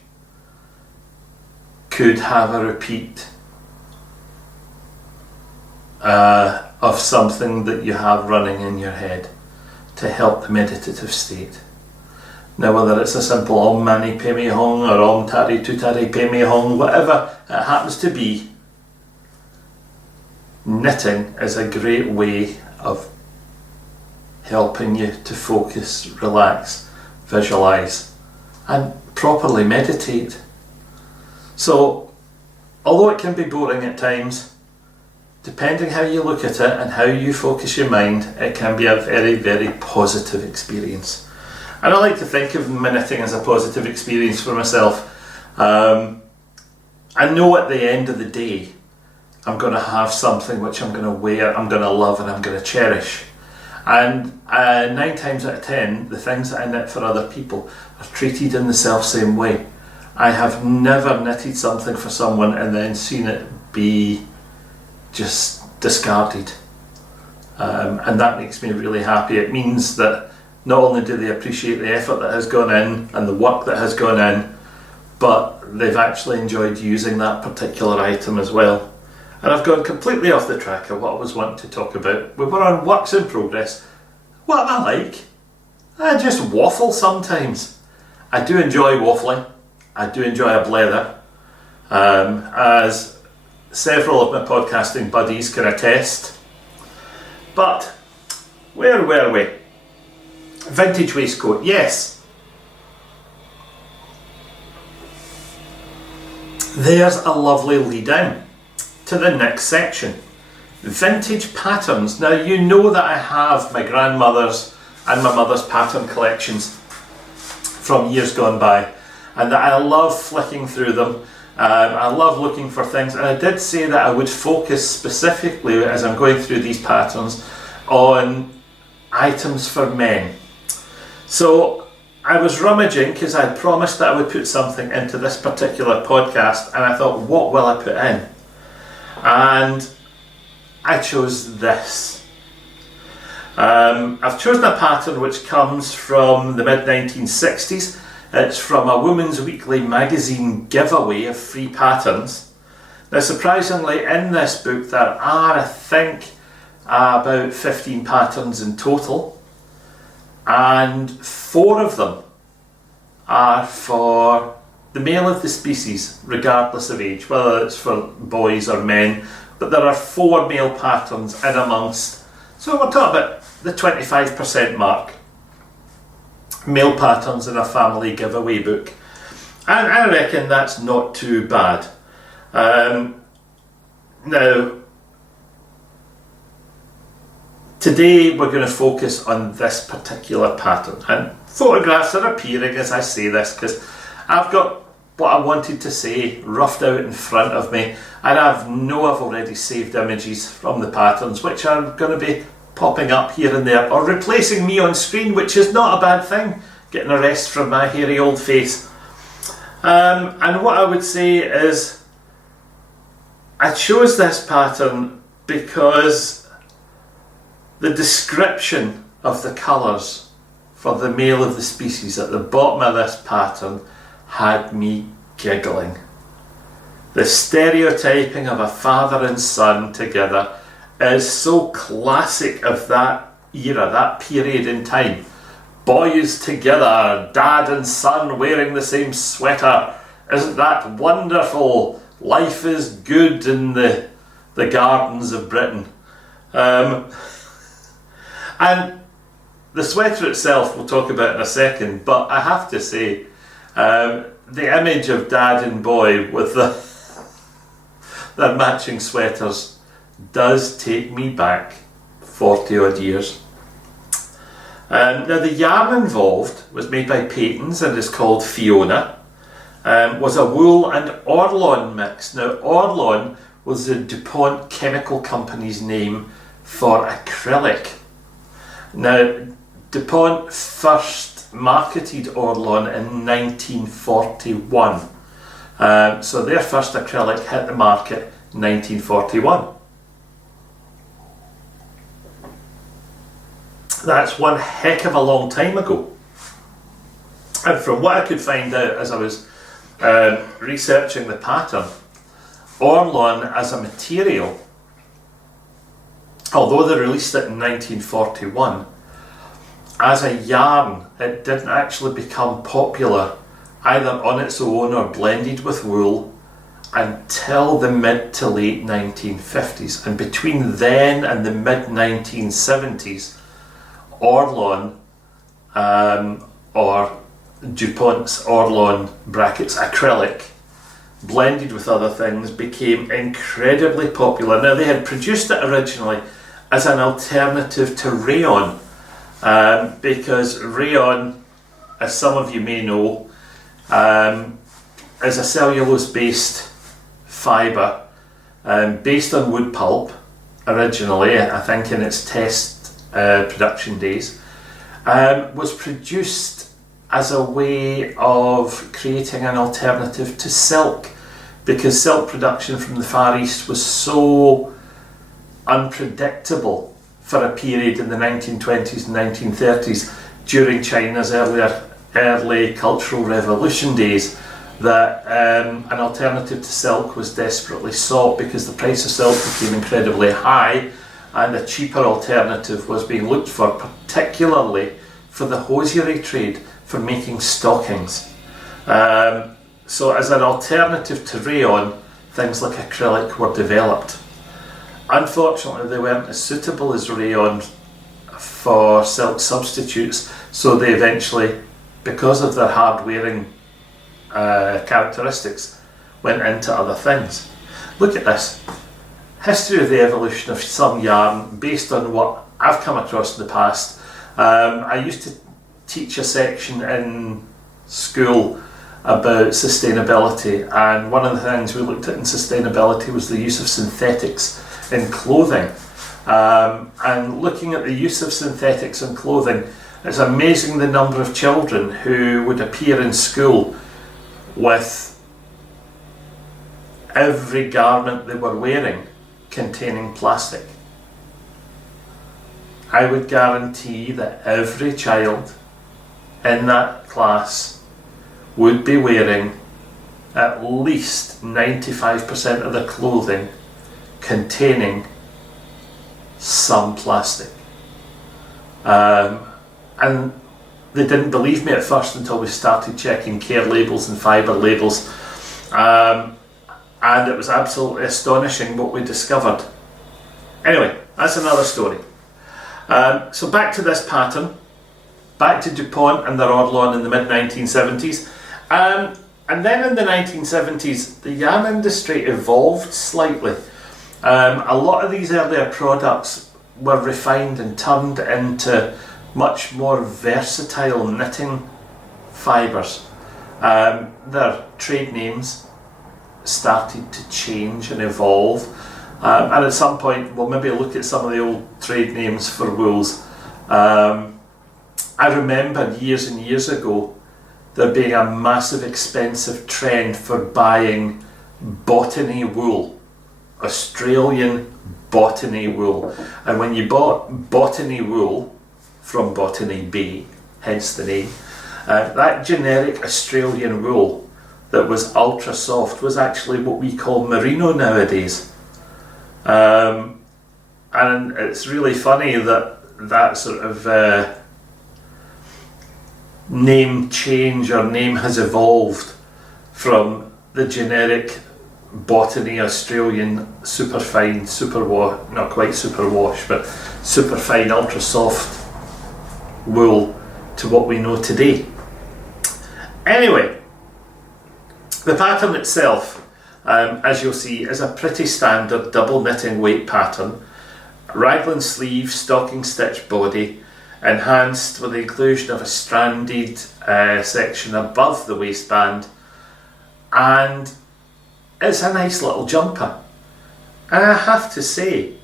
could have a repeat of something that you have running in your head to help the meditative state. Now, whether it's a simple Om Mani Padme Hum or Om Tari Tutari Padme Hum, whatever it happens to be, knitting is a great way of helping you to focus, relax, visualise and properly meditate. So, although it can be boring at times, depending how you look at it and how you focus your mind, it can be a very, very positive experience. And I like to think of knitting as a positive experience for myself. I know at the end of the day, I'm going to have something which I'm going to wear, I'm going to love and I'm going to cherish. And 9 times out of 10, the things that I knit for other people are treated in the self-same way. I have never knitted something for someone and then seen it be just discarded. And that makes me really happy. It means that not only do they appreciate the effort that has gone in and the work that has gone in, but they've actually enjoyed using that particular item as well. And I've gone completely off the track of what I was wanting to talk about. We were on works in progress. What am I like? I just waffle sometimes. I do enjoy waffling. I do enjoy a blether. As several of my podcasting buddies can attest. But where were we? Vintage waistcoat, yes. There's a lovely lead in to the next section. Vintage patterns. Now, you know that I have my grandmother's and my mother's pattern collections from years gone by, and that I love flicking through them. I love looking for things, and I did say that I would focus specifically as I'm going through these patterns on items for men. So I was rummaging because I promised that I would put something into this particular podcast, and I thought, what will I put in? And I chose this. I've chosen a pattern which comes from the mid-1960s. It's from a Women's Weekly magazine giveaway of free patterns. Now, surprisingly, in this book there are, I think, about 15 patterns in total, and 4 of them are for the male of the species, regardless of age, whether it's for boys or men. But there are 4 male patterns in amongst, so we're talking about the 25% mark. Male patterns in a family giveaway book, and I reckon that's not too bad. Now, today we're going to focus on this particular pattern, and photographs are appearing as I say this because I've got what I wanted to say roughed out in front of me, and I've already saved images from the patterns which are going to be popping up here and there or replacing me on screen, which is not a bad thing, getting a rest from my hairy old face. And what I would say is I chose this pattern because the description of the colours for the male of the species at the bottom of this pattern had me giggling. The stereotyping of a father and son together is so classic of that era, that period in time. Boys together, dad and son wearing the same sweater. Isn't that wonderful? Life is good in the gardens of Britain. And the sweater itself we'll talk about in a second, but I have to say, the image of dad and boy with their matching sweaters does take me back 40 odd years. Now, the yarn involved was made by Peyton's and is called Fiona. Was a wool and Orlon mix. Now, Orlon was the DuPont Chemical Company's name for acrylic. Now, DuPont first marketed Orlon in 1941. So their first acrylic hit the market 1941. That's one heck of a long time ago. And from what I could find out as I was researching the pattern, Orlon as a material, although they released it in 1941, as a yarn, it didn't actually become popular either on its own or blended with wool until the mid to late 1950s. And between then and the mid 1970s, Orlon, or DuPont's Orlon brackets acrylic, blended with other things, became incredibly popular. Now, they had produced it originally as an alternative to rayon, because rayon, as some of you may know, is a cellulose-based fibre based on wood pulp originally, I think in its test production days, was produced as a way of creating an alternative to silk, because silk production from the Far East was so unpredictable for a period in the 1920s and 1930s during China's early Cultural Revolution days, that an alternative to silk was desperately sought, because the price of silk became incredibly high and a cheaper alternative was being looked for, particularly for the hosiery trade, for making stockings. So as an alternative to rayon, things like acrylic were developed. Unfortunately, they weren't as suitable as rayon for silk substitutes, so they eventually, because of their hard wearing characteristics, went into other things. Look at this. History of the evolution of some yarn based on what I've come across in the past. I used to teach a section in school about sustainability, and one of the things we looked at in sustainability was the use of synthetics in clothing. And looking at the use of synthetics in clothing, it's amazing the number of children who would appear in school with every garment they were wearing containing plastic. I would guarantee that every child in that class would be wearing at least 95% of the clothing containing some plastic. And they didn't believe me at first until we started checking care labels and fibre labels, and it was absolutely astonishing what we discovered. Anyway, that's another story. So back to this pattern, back to DuPont and their Orlon in the mid-1970s. And then in the 1970s, the yarn industry evolved slightly. A lot of these earlier products were refined and turned into much more versatile knitting fibres. Their trade names started to change and evolve. And at some point, we'll maybe look at some of the old trade names for wools. I remember years and years ago there being a massive expensive trend for buying botany wool, Australian botany wool. And when you bought botany wool from Botany Bay, hence the name, that generic Australian wool that was ultra soft was actually what we call merino nowadays. And it's really funny that that sort of name change or name has evolved from the generic botany Australian superfine, not quite superwash, but superfine ultra soft wool to what we know today. Anyway, the pattern itself, as you'll see, is a pretty standard double knitting weight pattern. Raglan sleeve, stocking stitch body, enhanced with the inclusion of a stranded section above the waistband, and it's a nice little jumper. And I have to say,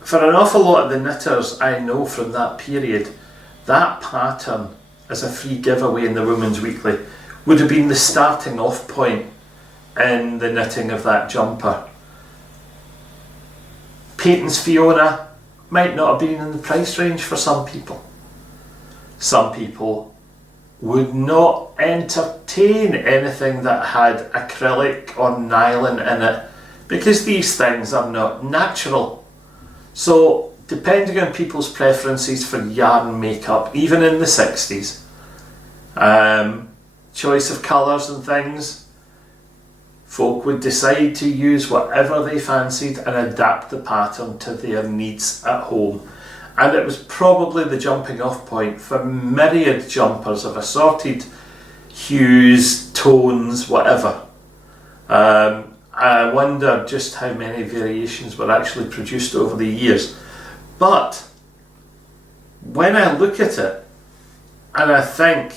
for an awful lot of the knitters I know from that period, that pattern as a free giveaway in the Women's Weekly would have been the starting off point in the knitting of that jumper. Peyton's Fiona might not have been in the price range for some people. Some people would not entertain anything that had acrylic or nylon in it because these things are not natural. So depending on people's preferences for yarn makeup, even in the 60s, choice of colours and things, folk would decide to use whatever they fancied and adapt the pattern to their needs at home. And it was probably the jumping off point for myriad jumpers of assorted hues, tones, whatever. I wonder just how many variations were actually produced over the years. But when I look at it and I think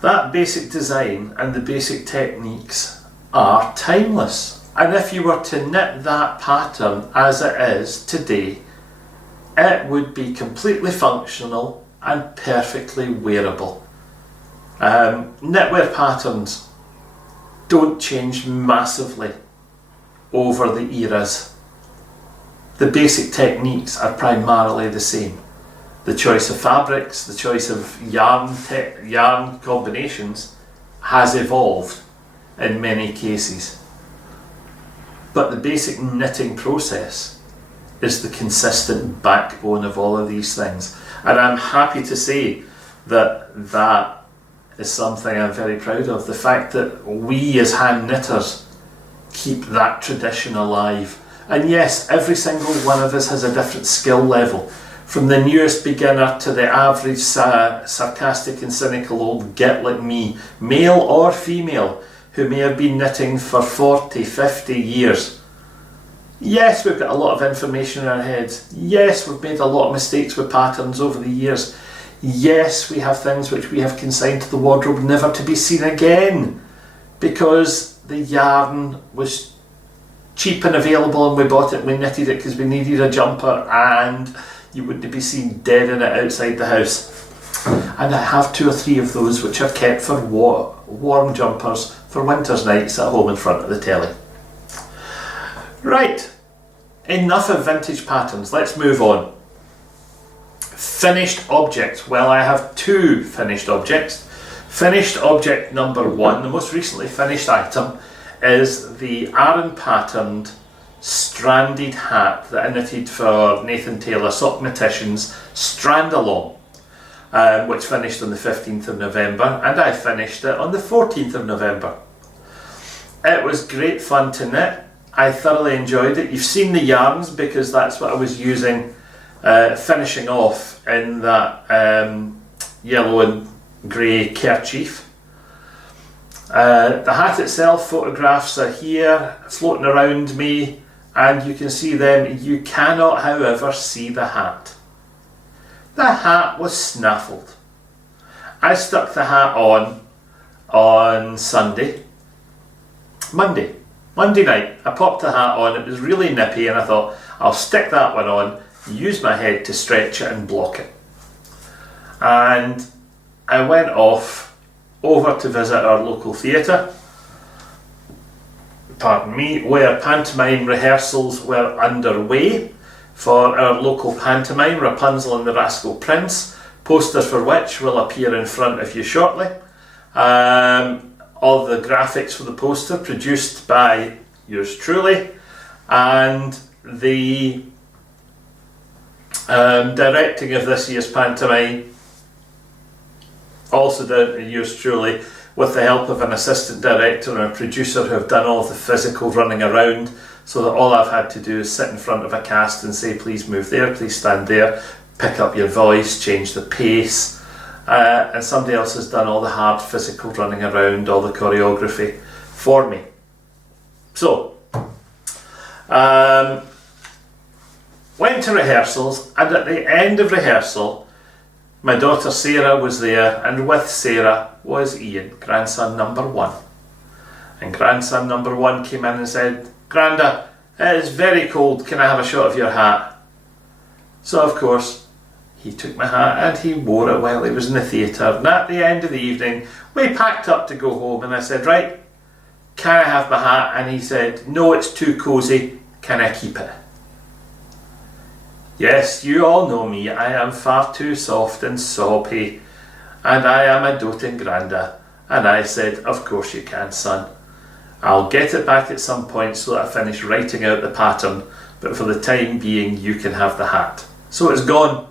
that basic design and the basic techniques are timeless. And if you were to knit that pattern as it is today, it would be completely functional and perfectly wearable. Knitwear patterns don't change massively over the eras. The basic techniques are primarily the same. The choice of fabrics, the choice of yarn combinations has evolved in many cases. But the basic knitting process is the consistent backbone of all of these things. And I'm happy to say that that is something I'm very proud of. The fact that we as hand knitters keep that tradition alive. And yes, every single one of us has a different skill level. From the newest beginner to the average sarcastic and cynical old git like me, male or female, who may have been knitting for 40, 50 years. Yes, we've got a lot of information in our heads. Yes, we've made a lot of mistakes with patterns over the years. Yes, we have things which we have consigned to the wardrobe never to be seen again because the yarn was cheap and available and we bought it and we knitted it because we needed a jumper and you wouldn't be seen dead in it outside the house. And I have 2 or 3 of those which are kept for warm jumpers for winter's nights at home in front of the telly. Right, enough of vintage patterns, let's move on. Finished objects. Well, I have 2 finished objects. Finished object number 1, the most recently finished item, is the Aran patterned stranded hat that I knitted for Nathan Taylor Sock Knittition's Strand Along, which finished on the 15th of November, and I finished it on the 14th of November. It was great fun to knit. I thoroughly enjoyed it. You've seen the yarns because that's what I was using, finishing off in that yellow and grey kerchief. The hat itself, photographs are here floating around me and you can see them. You cannot, however, see the hat. The hat was snaffled. I stuck the hat on Monday night. I popped the hat on, it was really nippy and I thought I'll stick that one on, use my head to stretch it and block it. And I went off over to visit our local theatre, where pantomime rehearsals were underway for our local pantomime, Rapunzel and the Rascal Prince, posters for which will appear in front of you shortly. All the graphics for the poster produced by yours truly, and the directing of this year's pantomime also down to yours truly, with the help of an assistant director and a producer who have done all the physical running around, so that all I've had to do is sit in front of a cast and say please move there, please stand there, pick up your voice, change the pace, and somebody else has done all the hard physical running around, all the choreography for me. So went to rehearsals, and at the end of rehearsal my daughter Sarah was there, and with Sarah was Ian, grandson number 1. And grandson number 1 came in and said, "Granda, it is very cold, can I have a shot of your hat?" So of course he took my hat and he wore it while he was in the theatre. And at the end of the evening, we packed up to go home, and I said, right, can I have my hat? And he said, no, it's too cosy, can I keep it? Yes, you all know me, I am far too soft and soppy, and I am a doting granda. And I said, of course you can, son. I'll get it back at some point so that I finish writing out the pattern, but for the time being you can have the hat. So it's gone.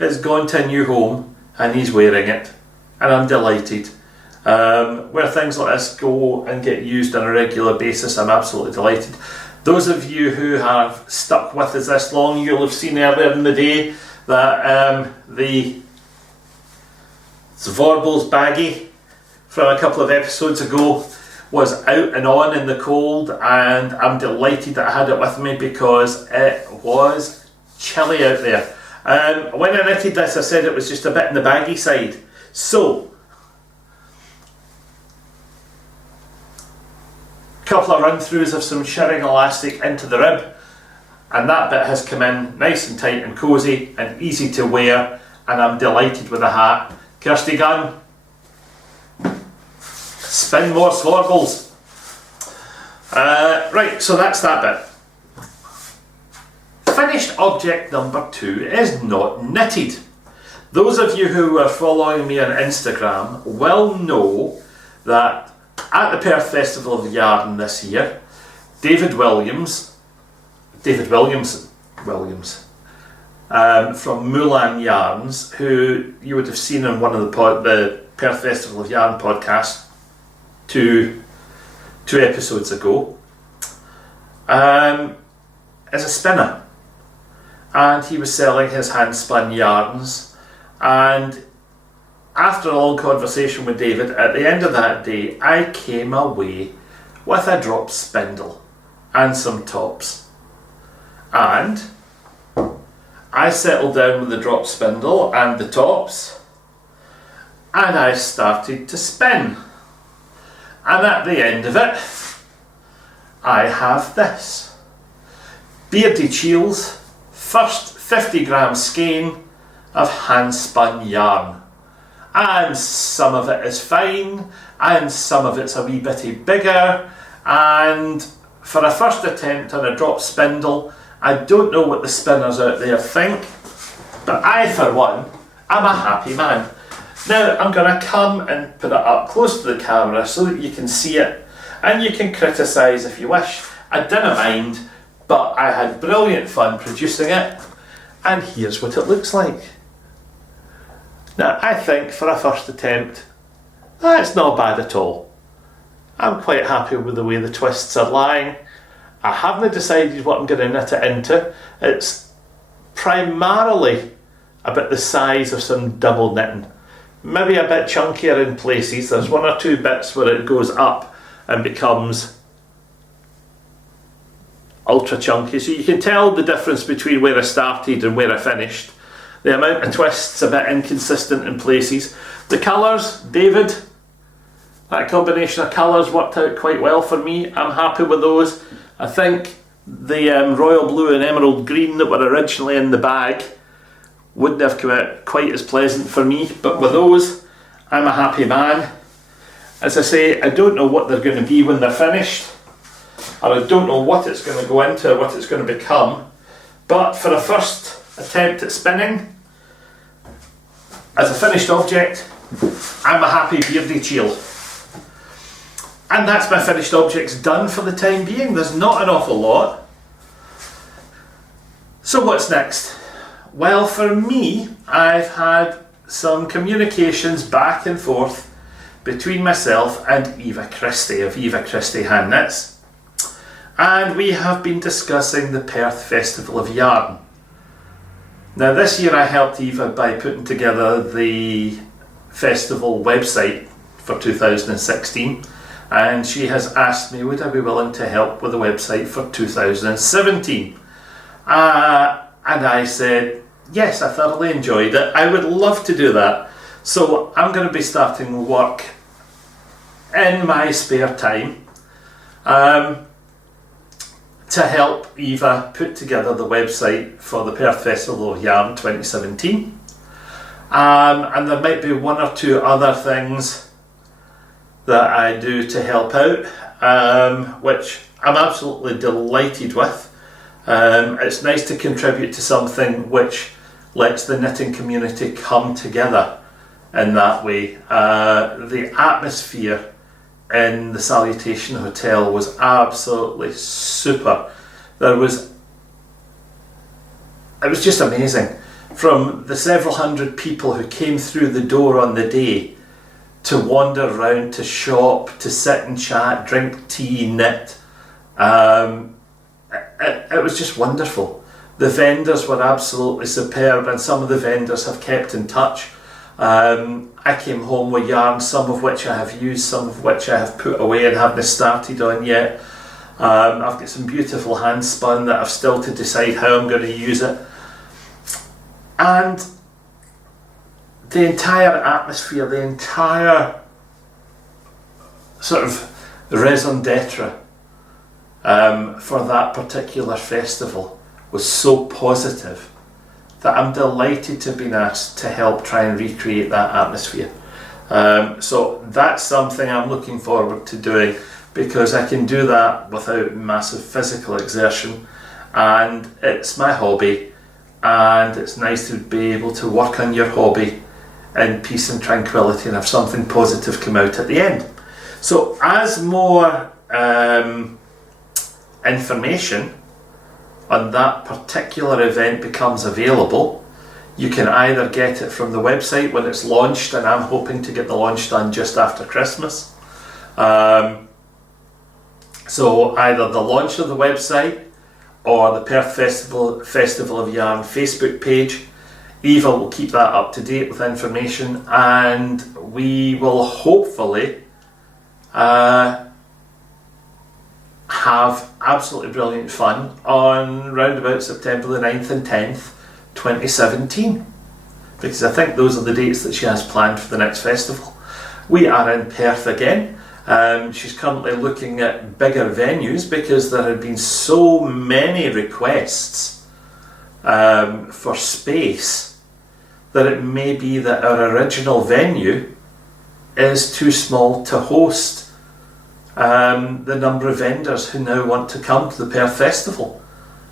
It's gone to a new home and he's wearing it, and I'm delighted. Where things like this go and get used on a regular basis, I'm absolutely delighted. Those of you who have stuck with us this long, you'll have seen earlier in the day that the Vorbal's baggie from a couple of episodes ago was out and on in the cold, and I'm delighted that I had it with me because it was chilly out there. When I knitted this, I said it was just a bit in the baggy side. So, a couple of run-throughs of some shirring elastic into the rib, and that bit has come in nice and tight and cosy and easy to wear, and I'm delighted with the hat. Kirsty Gunn, spin more Svorgals. Right, so that's that bit. Finished object number 2 is not knitted. Those of you who are following me on Instagram will know that at the Perth Festival of Yarn this year, David Williams from Mulan Yarns, who you would have seen on one of the Perth Festival of Yarn podcasts two episodes ago, is a spinner, and he was selling his hand spun yarns. And after a long conversation with David, at the end of that day I came away with a drop spindle and some tops, and I settled down with the drop spindle and the tops, and I started to spin. And at the end of it, I have this. Beardychiel's first 50-gram skein of hand-spun yarn. And some of it is fine, and some of it's a wee bitty bigger, and for a first attempt on a drop spindle, I don't know what the spinners out there think, but I, for one, am a happy man. Now I'm going to come and put it up close to the camera so that you can see it, and you can criticise if you wish. I didn't mind, but I had brilliant fun producing it, and here's what it looks like. Now I think for a first attempt, that's not bad at all. I'm quite happy with the way the twists are lying. I haven't decided what I'm going to knit it into. It's primarily about the size of some double knitting. Maybe a bit chunkier in places. There's one or two bits where it goes up and becomes ultra chunky. So you can tell the difference between where I started and where I finished. The amount of twists a bit inconsistent in places. The colours, David, that combination of colours worked out quite well for me. I'm happy with those. I think the royal blue and emerald green that were originally in the bag wouldn't have come out quite as pleasant for me, but with those, I'm a happy man. As I say, I don't know what they're going to be when they're finished, or I don't know what it's going to go into or what it's going to become, but for a first attempt at spinning, as a finished object, I'm a happy Beardychiel. And that's my finished objects done for the time being. There's not an awful lot. So what's next? Well, for me, I've had some communications back and forth between myself and Eva Christie of Eva Christie Hand Knits, and we have been discussing the Perth Festival of Yarn. Now this year I helped Eva by putting together the festival website for 2016, and she has asked me would I be willing to help with the website for 2017. And I said, yes, I thoroughly enjoyed it. I would love to do that. So I'm going to be starting work in my spare time. to help Eva put together the website for the Perth Festival of Yarn 2017. And there might be one or two other things that I do to help out, which I'm absolutely delighted with. It's nice to contribute to something which lets the knitting community come together in that way. The atmosphere in the Salutation Hotel was absolutely super. It was just amazing. From the several hundred people who came through the door on the day to wander around, to shop, to sit and chat, drink tea, knit. It was just wonderful. The vendors were absolutely superb, and some of the vendors have kept in touch. I came home with yarn, some of which I have used, some of which I have put away and haven't started on yet. I've got some beautiful hand spun that I've still to decide how I'm going to use it. And the entire atmosphere, the entire sort of raison d'etre for that particular festival was so positive that I'm delighted to have been asked to help try and recreate that atmosphere. So that's something I'm looking forward to doing, because I can do that without massive physical exertion, and it's my hobby, and it's nice to be able to work on your hobby in peace and tranquility and have something positive come out at the end. So as more information on that particular event becomes available, you can either get it from the website when it's launched, and I'm hoping to get the launch done just after Christmas. So either the launch of the website or the Perth Festival of Yarn Facebook page. Eva will keep that up to date with information, and we will hopefully have absolutely brilliant fun on round about September the 9th and 10th, 2017, because I think those are the dates that she has planned for the next festival. We are in Perth again. She's currently looking at bigger venues because there have been so many requests for space that it may be that our original venue is too small to host the number of vendors who now want to come to the Perth Festival,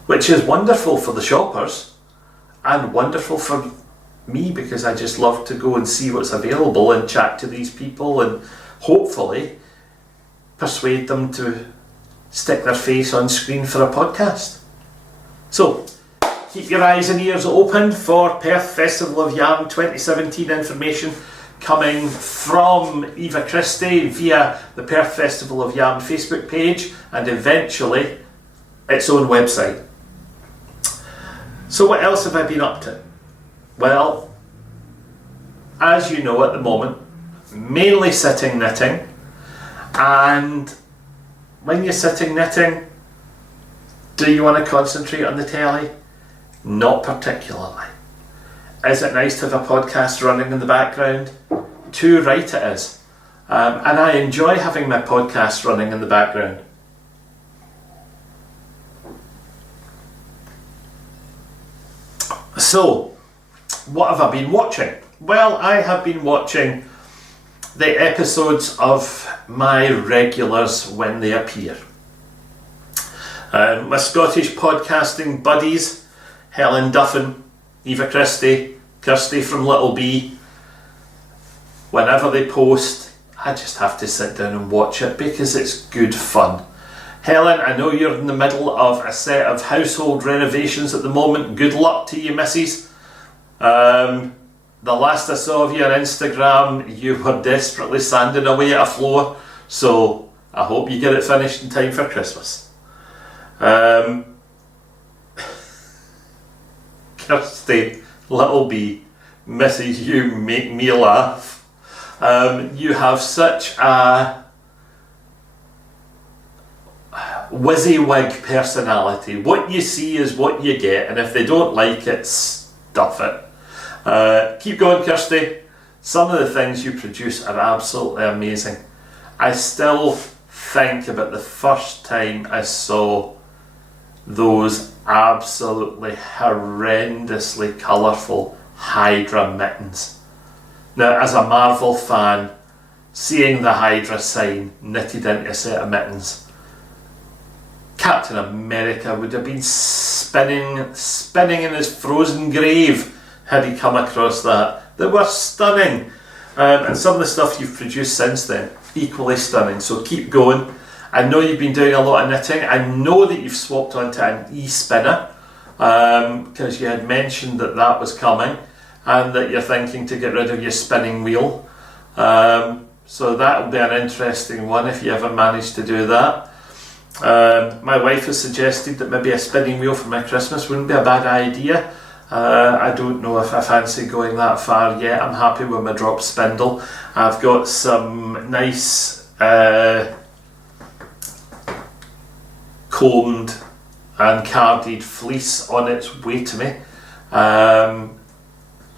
which is wonderful for the shoppers and wonderful for me, because I just love to go and see what's available and chat to these people and hopefully persuade them to stick their face on screen for a podcast. So keep your eyes and ears open for Perth Festival of Yarn 2017 information coming from Eva Christie via the Perth Festival of Yarn Facebook page and eventually its own website. So what else have I been up to? Well, as you know at the moment, mainly sitting knitting, and when you're sitting knitting, do you want to concentrate on the telly? Not particularly. Is it nice to have a podcast running in the background? Too right it is. And I enjoy having my podcast running in the background. So, what have I been watching? Well, I have been watching the episodes of my regulars when they appear. My Scottish podcasting buddies, Helen Duffin, Eva Christie, Kirsty from Little B, whenever they post, I just have to sit down and watch it because it's good fun. Helen, I know you're in the middle of a set of household renovations at the moment. Good luck to you, missus. The last I saw of you on Instagram, you were desperately sanding away at a floor, so I hope you get it finished in time for Christmas. Kirsty, Little B, Mrs. You make me laugh. You have such a WYSIWYG personality. What you see is what you get, and if they don't like it, stuff it. Keep going, Kirsty. Some of the things you produce are absolutely amazing. I still think about the first time I saw those absolutely horrendously colourful Hydra mittens. Now, as a Marvel fan, seeing the Hydra sign knitted into a set of mittens, Captain America would have been spinning in his frozen grave had he come across that. They were stunning. And some of the stuff you've produced since then, equally stunning. So keep going. I know you've been doing a lot of knitting. I know that you've swapped onto an e-spinner because you had mentioned that that was coming and that you're thinking to get rid of your spinning wheel. So that will be an interesting one if you ever manage to do that. My wife has suggested that maybe a spinning wheel for my Christmas wouldn't be a bad idea. I don't know if I fancy going that far yet. I'm happy with my drop spindle. I've got some nice combed and carded fleece on its way to me.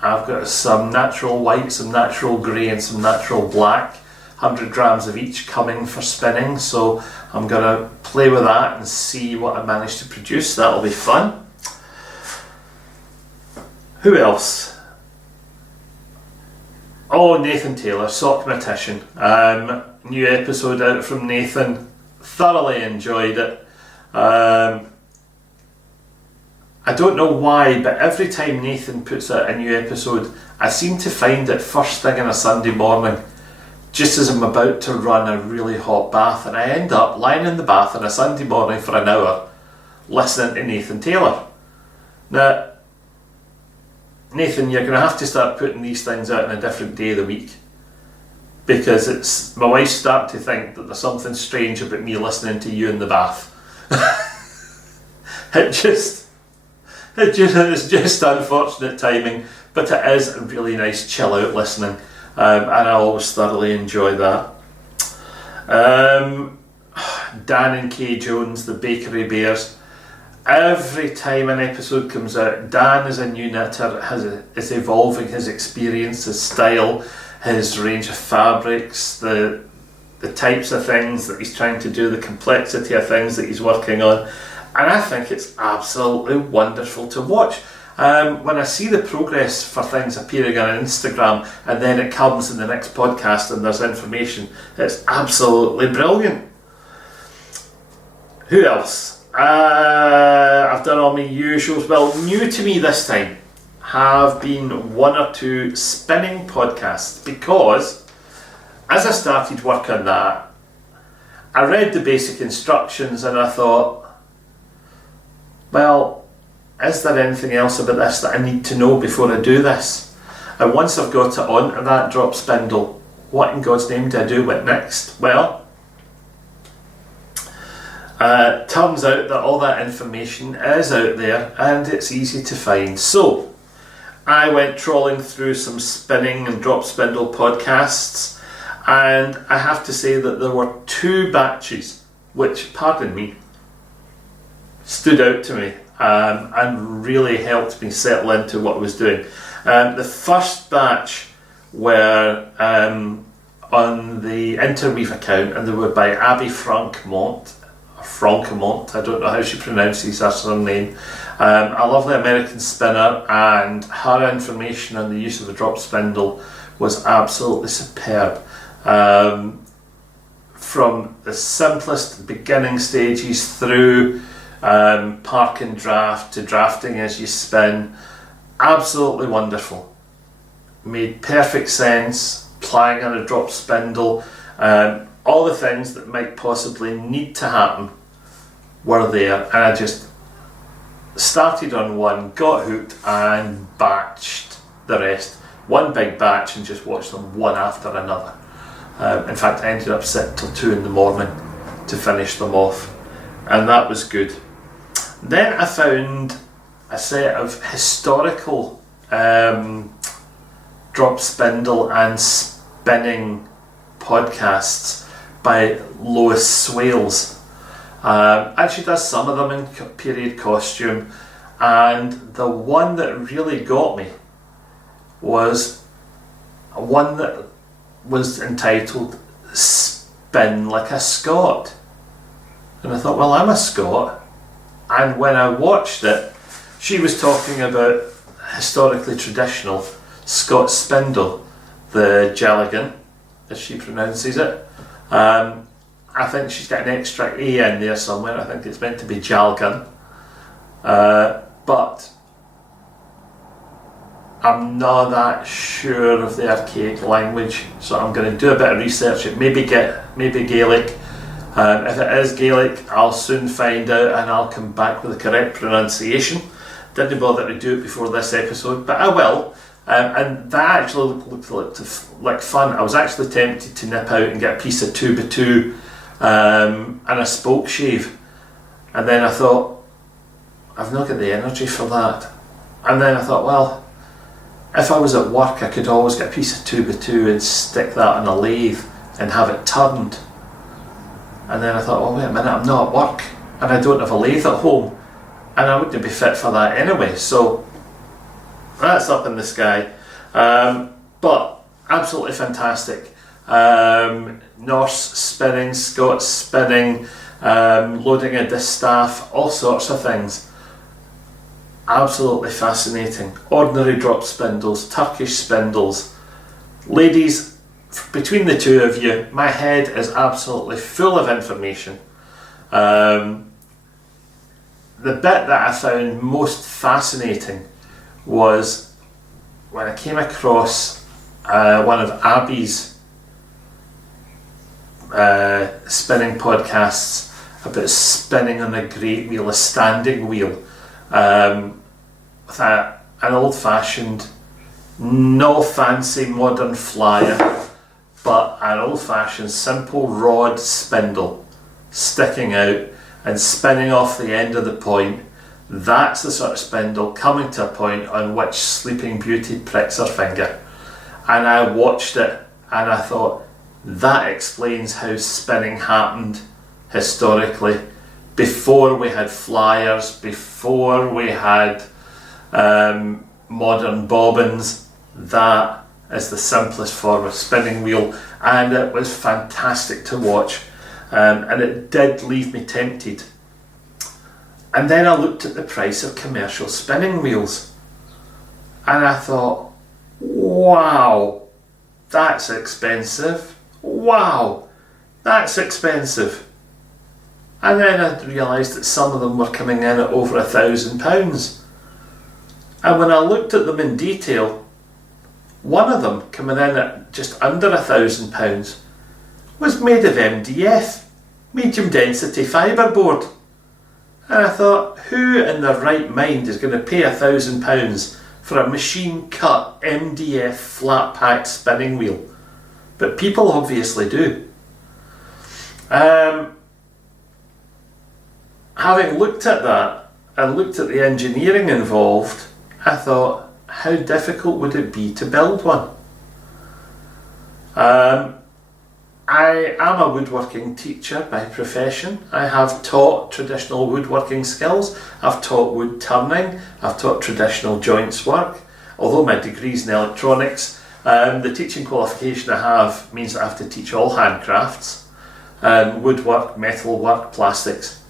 I've got some natural white, some natural grey and some natural black, 100 grams of each coming for spinning, so I'm going to play with that and see what I manage to produce. That'll be fun. Who else? Oh, Nathan Taylor, Sockmatician. New episode out from Nathan. Thoroughly enjoyed it. I don't know why, but every time Nathan puts out a new episode, I seem to find it first thing on a Sunday morning, just as I'm about to run a really hot bath, and I end up lying in the bath on a Sunday morning for an hour listening to Nathan Taylor. Now, Nathan, you're going to have to start putting these things out on a different day of the week, because my wife's starting to think that there's something strange about me listening to you in the bath. It's just unfortunate timing, but it is a really nice chill out listening, and I always thoroughly enjoy that. Dan and Kay Jones, the Bakery Bears. Every time an episode comes out, Dan is a new knitter, is evolving his experience, his style, his range of fabrics, the types of things that he's trying to do, the complexity of things that he's working on, and I think it's absolutely wonderful to watch. When I see the progress for things appearing on Instagram and then it comes in the next podcast and there's information, it's absolutely brilliant. Who else? I've done all my usuals. Well, new to me this time have been one or two spinning podcasts, because as I started work on that, I read the basic instructions and I thought, well, is there anything else about this that I need to know before I do this? And once I've got it onto that drop spindle, what in God's name do I do with next? Well, turns out that all that information is out there and it's easy to find. So I went trawling through some spinning and drop spindle podcasts, and I have to say that there were two batches which, pardon me, stood out to me and really helped me settle into what I was doing. The first batch were on the Interweave account, and they were by Abby Francmont, I don't know how she pronounces her surname. A lovely American spinner, and her information on the use of a drop spindle was absolutely superb. From the simplest beginning stages through park and draft to drafting as you spin, absolutely wonderful. Made perfect sense, plying on a drop spindle, all the things that might possibly need to happen were there, and I just started on one, got hooked and batched the rest. One big batch and just watched them one after another. In fact, I ended up sitting till 2 in the morning to finish them off, and that was good. Then I found a set of historical drop spindle and spinning podcasts by Lois Swales. And she does some of them in period costume, and the one that really got me was one that was entitled Spin Like a Scot. And I thought, well, I'm a Scot, And when I watched it, she was talking about historically traditional Scots spindle, the Jelligan, as she pronounces it. I think she's got an extra A in there somewhere. I think it's meant to be Jalgan. But I'm not that sure of the archaic language, so I'm going to do a bit of research. It maybe Gaelic. If it is Gaelic, I'll soon find out and I'll come back with the correct pronunciation. Didn't bother to do it before this episode, but I will. And that actually looked like fun. I was actually tempted to nip out and get a piece of 2x2 and a spoke shave, and then I thought, I've not got the energy for that. And then I thought, well, if I was at work, I could always get a piece of 2x2 and stick that on a lathe and have it turned. And then I thought, oh wait a minute, I'm not at work and I don't have a lathe at home, and I wouldn't be fit for that anyway. So that's up in the sky. But absolutely fantastic. Norse spinning, Scots spinning, loading a distaff, all sorts of things. Absolutely fascinating. Ordinary drop spindles, Turkish spindles. Ladies, between the two of you, my head is absolutely full of information. The bit that I found most fascinating was when I came across one of Abby's spinning podcasts about spinning on a great wheel, a standing wheel, with an old-fashioned, no fancy modern flyer, but an old-fashioned simple rod spindle sticking out and spinning off the end of the point. That's the sort of spindle coming to a point on which Sleeping Beauty pricks her finger. And I watched it and I thought, that explains how spinning happened historically, before we had flyers, before we had modern bobbins. That is the simplest form of spinning wheel, and it was fantastic to watch, and it did leave me tempted. And then I looked at the price of commercial spinning wheels and I thought, wow, that's expensive. Wow, that's expensive. And then I realised that some of them were coming in at over £1,000. And when I looked at them in detail, one of them coming in at just under £1,000 was made of MDF, medium density fibreboard. And I thought, who in their right mind is going to pay £1,000 for a machine cut MDF flat pack spinning wheel? But people obviously do. Having looked at that and looked at the engineering involved, I thought, how difficult would it be to build one? I am a woodworking teacher by profession. I have taught traditional woodworking skills. I've taught wood turning. I've taught traditional joints work. Although my degree's in electronics, the teaching qualification I have means that I have to teach all handcrafts, woodwork, metalwork, plastics.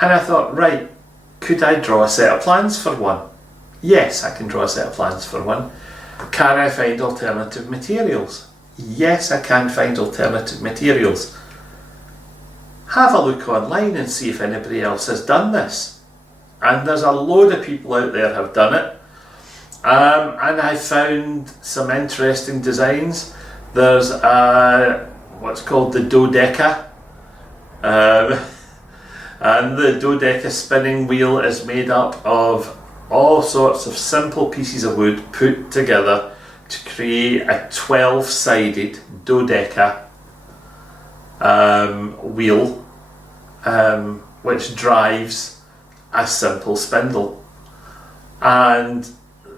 And I thought, right, could I draw a set of plans for one? Yes, I can draw a set of plans for one. Can I find alternative materials? Yes, I can find alternative materials. Have a look online and see if anybody else has done this. And there's a load of people out there have done it. And I found some interesting designs. There's what's called the dodeca. And the dodeca spinning wheel is made up of all sorts of simple pieces of wood put together to create a 12-sided dodeca wheel, which drives a simple spindle. And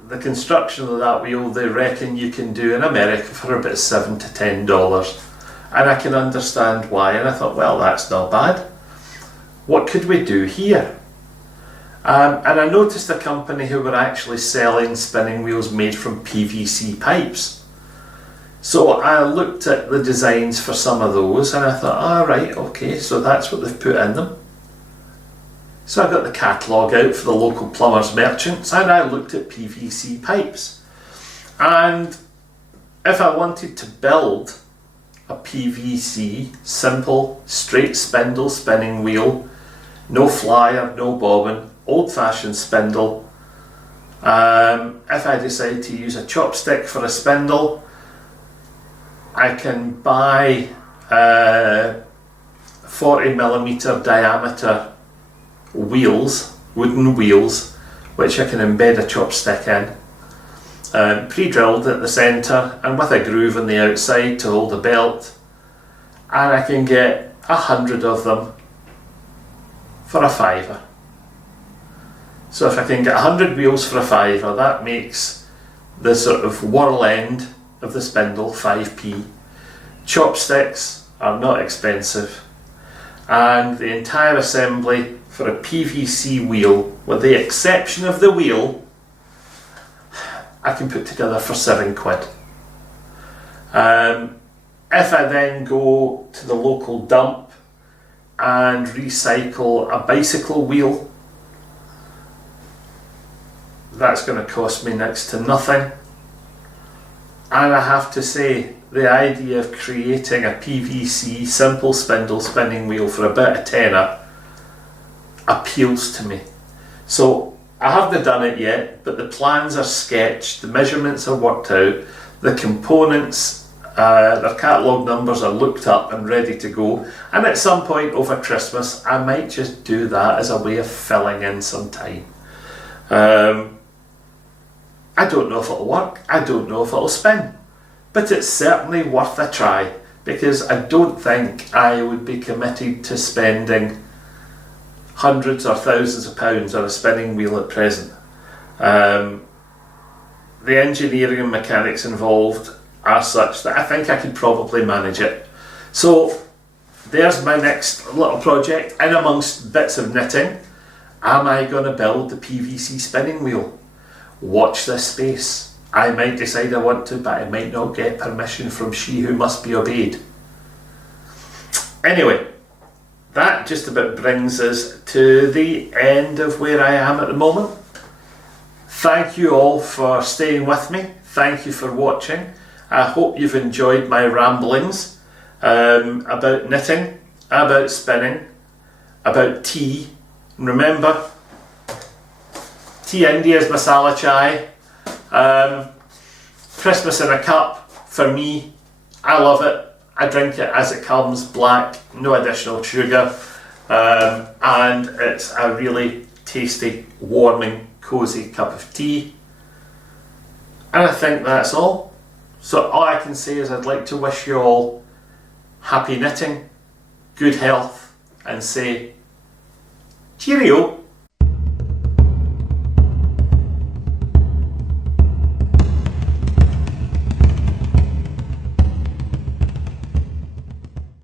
the construction of that wheel, they reckon you can do in America for about $7 to $10. And I can understand why. And I thought, well, that's not bad. What could we do here? And I noticed a company who were actually selling spinning wheels made from PVC pipes. So I looked at the designs for some of those and I thought, all right, okay, so that's what they've put in them. So I got the catalogue out for the local plumbers merchants and I looked at PVC pipes. And if I wanted to build a PVC simple straight spindle spinning wheel, no flyer, no bobbin, old-fashioned spindle, if I decide to use a chopstick for a spindle, I can buy 40mm diameter wheels, wooden wheels, which I can embed a chopstick in, pre-drilled at the centre and with a groove on the outside to hold a belt, and I can get 100 of them for a £5. So if I can get 100 wheels for a £5, that makes the sort of whirl end of the spindle 5p. Chopsticks are not expensive, and the entire assembly for a PVC wheel, with the exception of the wheel, I can put together for £7. If I then go to the local dump and recycle a bicycle wheel, that's going to cost me next to nothing. And I have to say, the idea of creating a PVC simple spindle spinning wheel for about a tenner appeals to me. So I haven't done it yet, but the plans are sketched, the measurements are worked out, the components, their catalogue numbers are looked up and ready to go, and at some point over Christmas I might just do that as a way of filling in some time. I don't know if it'll work, I don't know if it'll spin, but it's certainly worth a try, because I don't think I would be committed to spending hundreds or thousands of pounds on a spinning wheel at present. The engineering and mechanics involved are such that I think I could probably manage it. So there's my next little project. In amongst bits of knitting, am I going to build the PVC spinning wheel? Watch this space. I might decide I want to, but I might not get permission from she who must be obeyed. Anyway, that just about brings us to the end of where I am at the moment. Thank you all for staying with me. Thank you for watching. I hope you've enjoyed my ramblings about knitting, about spinning, about tea. And remember, tea India is masala chai. Christmas in a cup, for me, I love it. I drink it as it comes, black, no additional sugar, and it's a really tasty, warming, cosy cup of tea. And I think that's all. So all I can say is I'd like to wish you all happy knitting, good health, and say cheerio.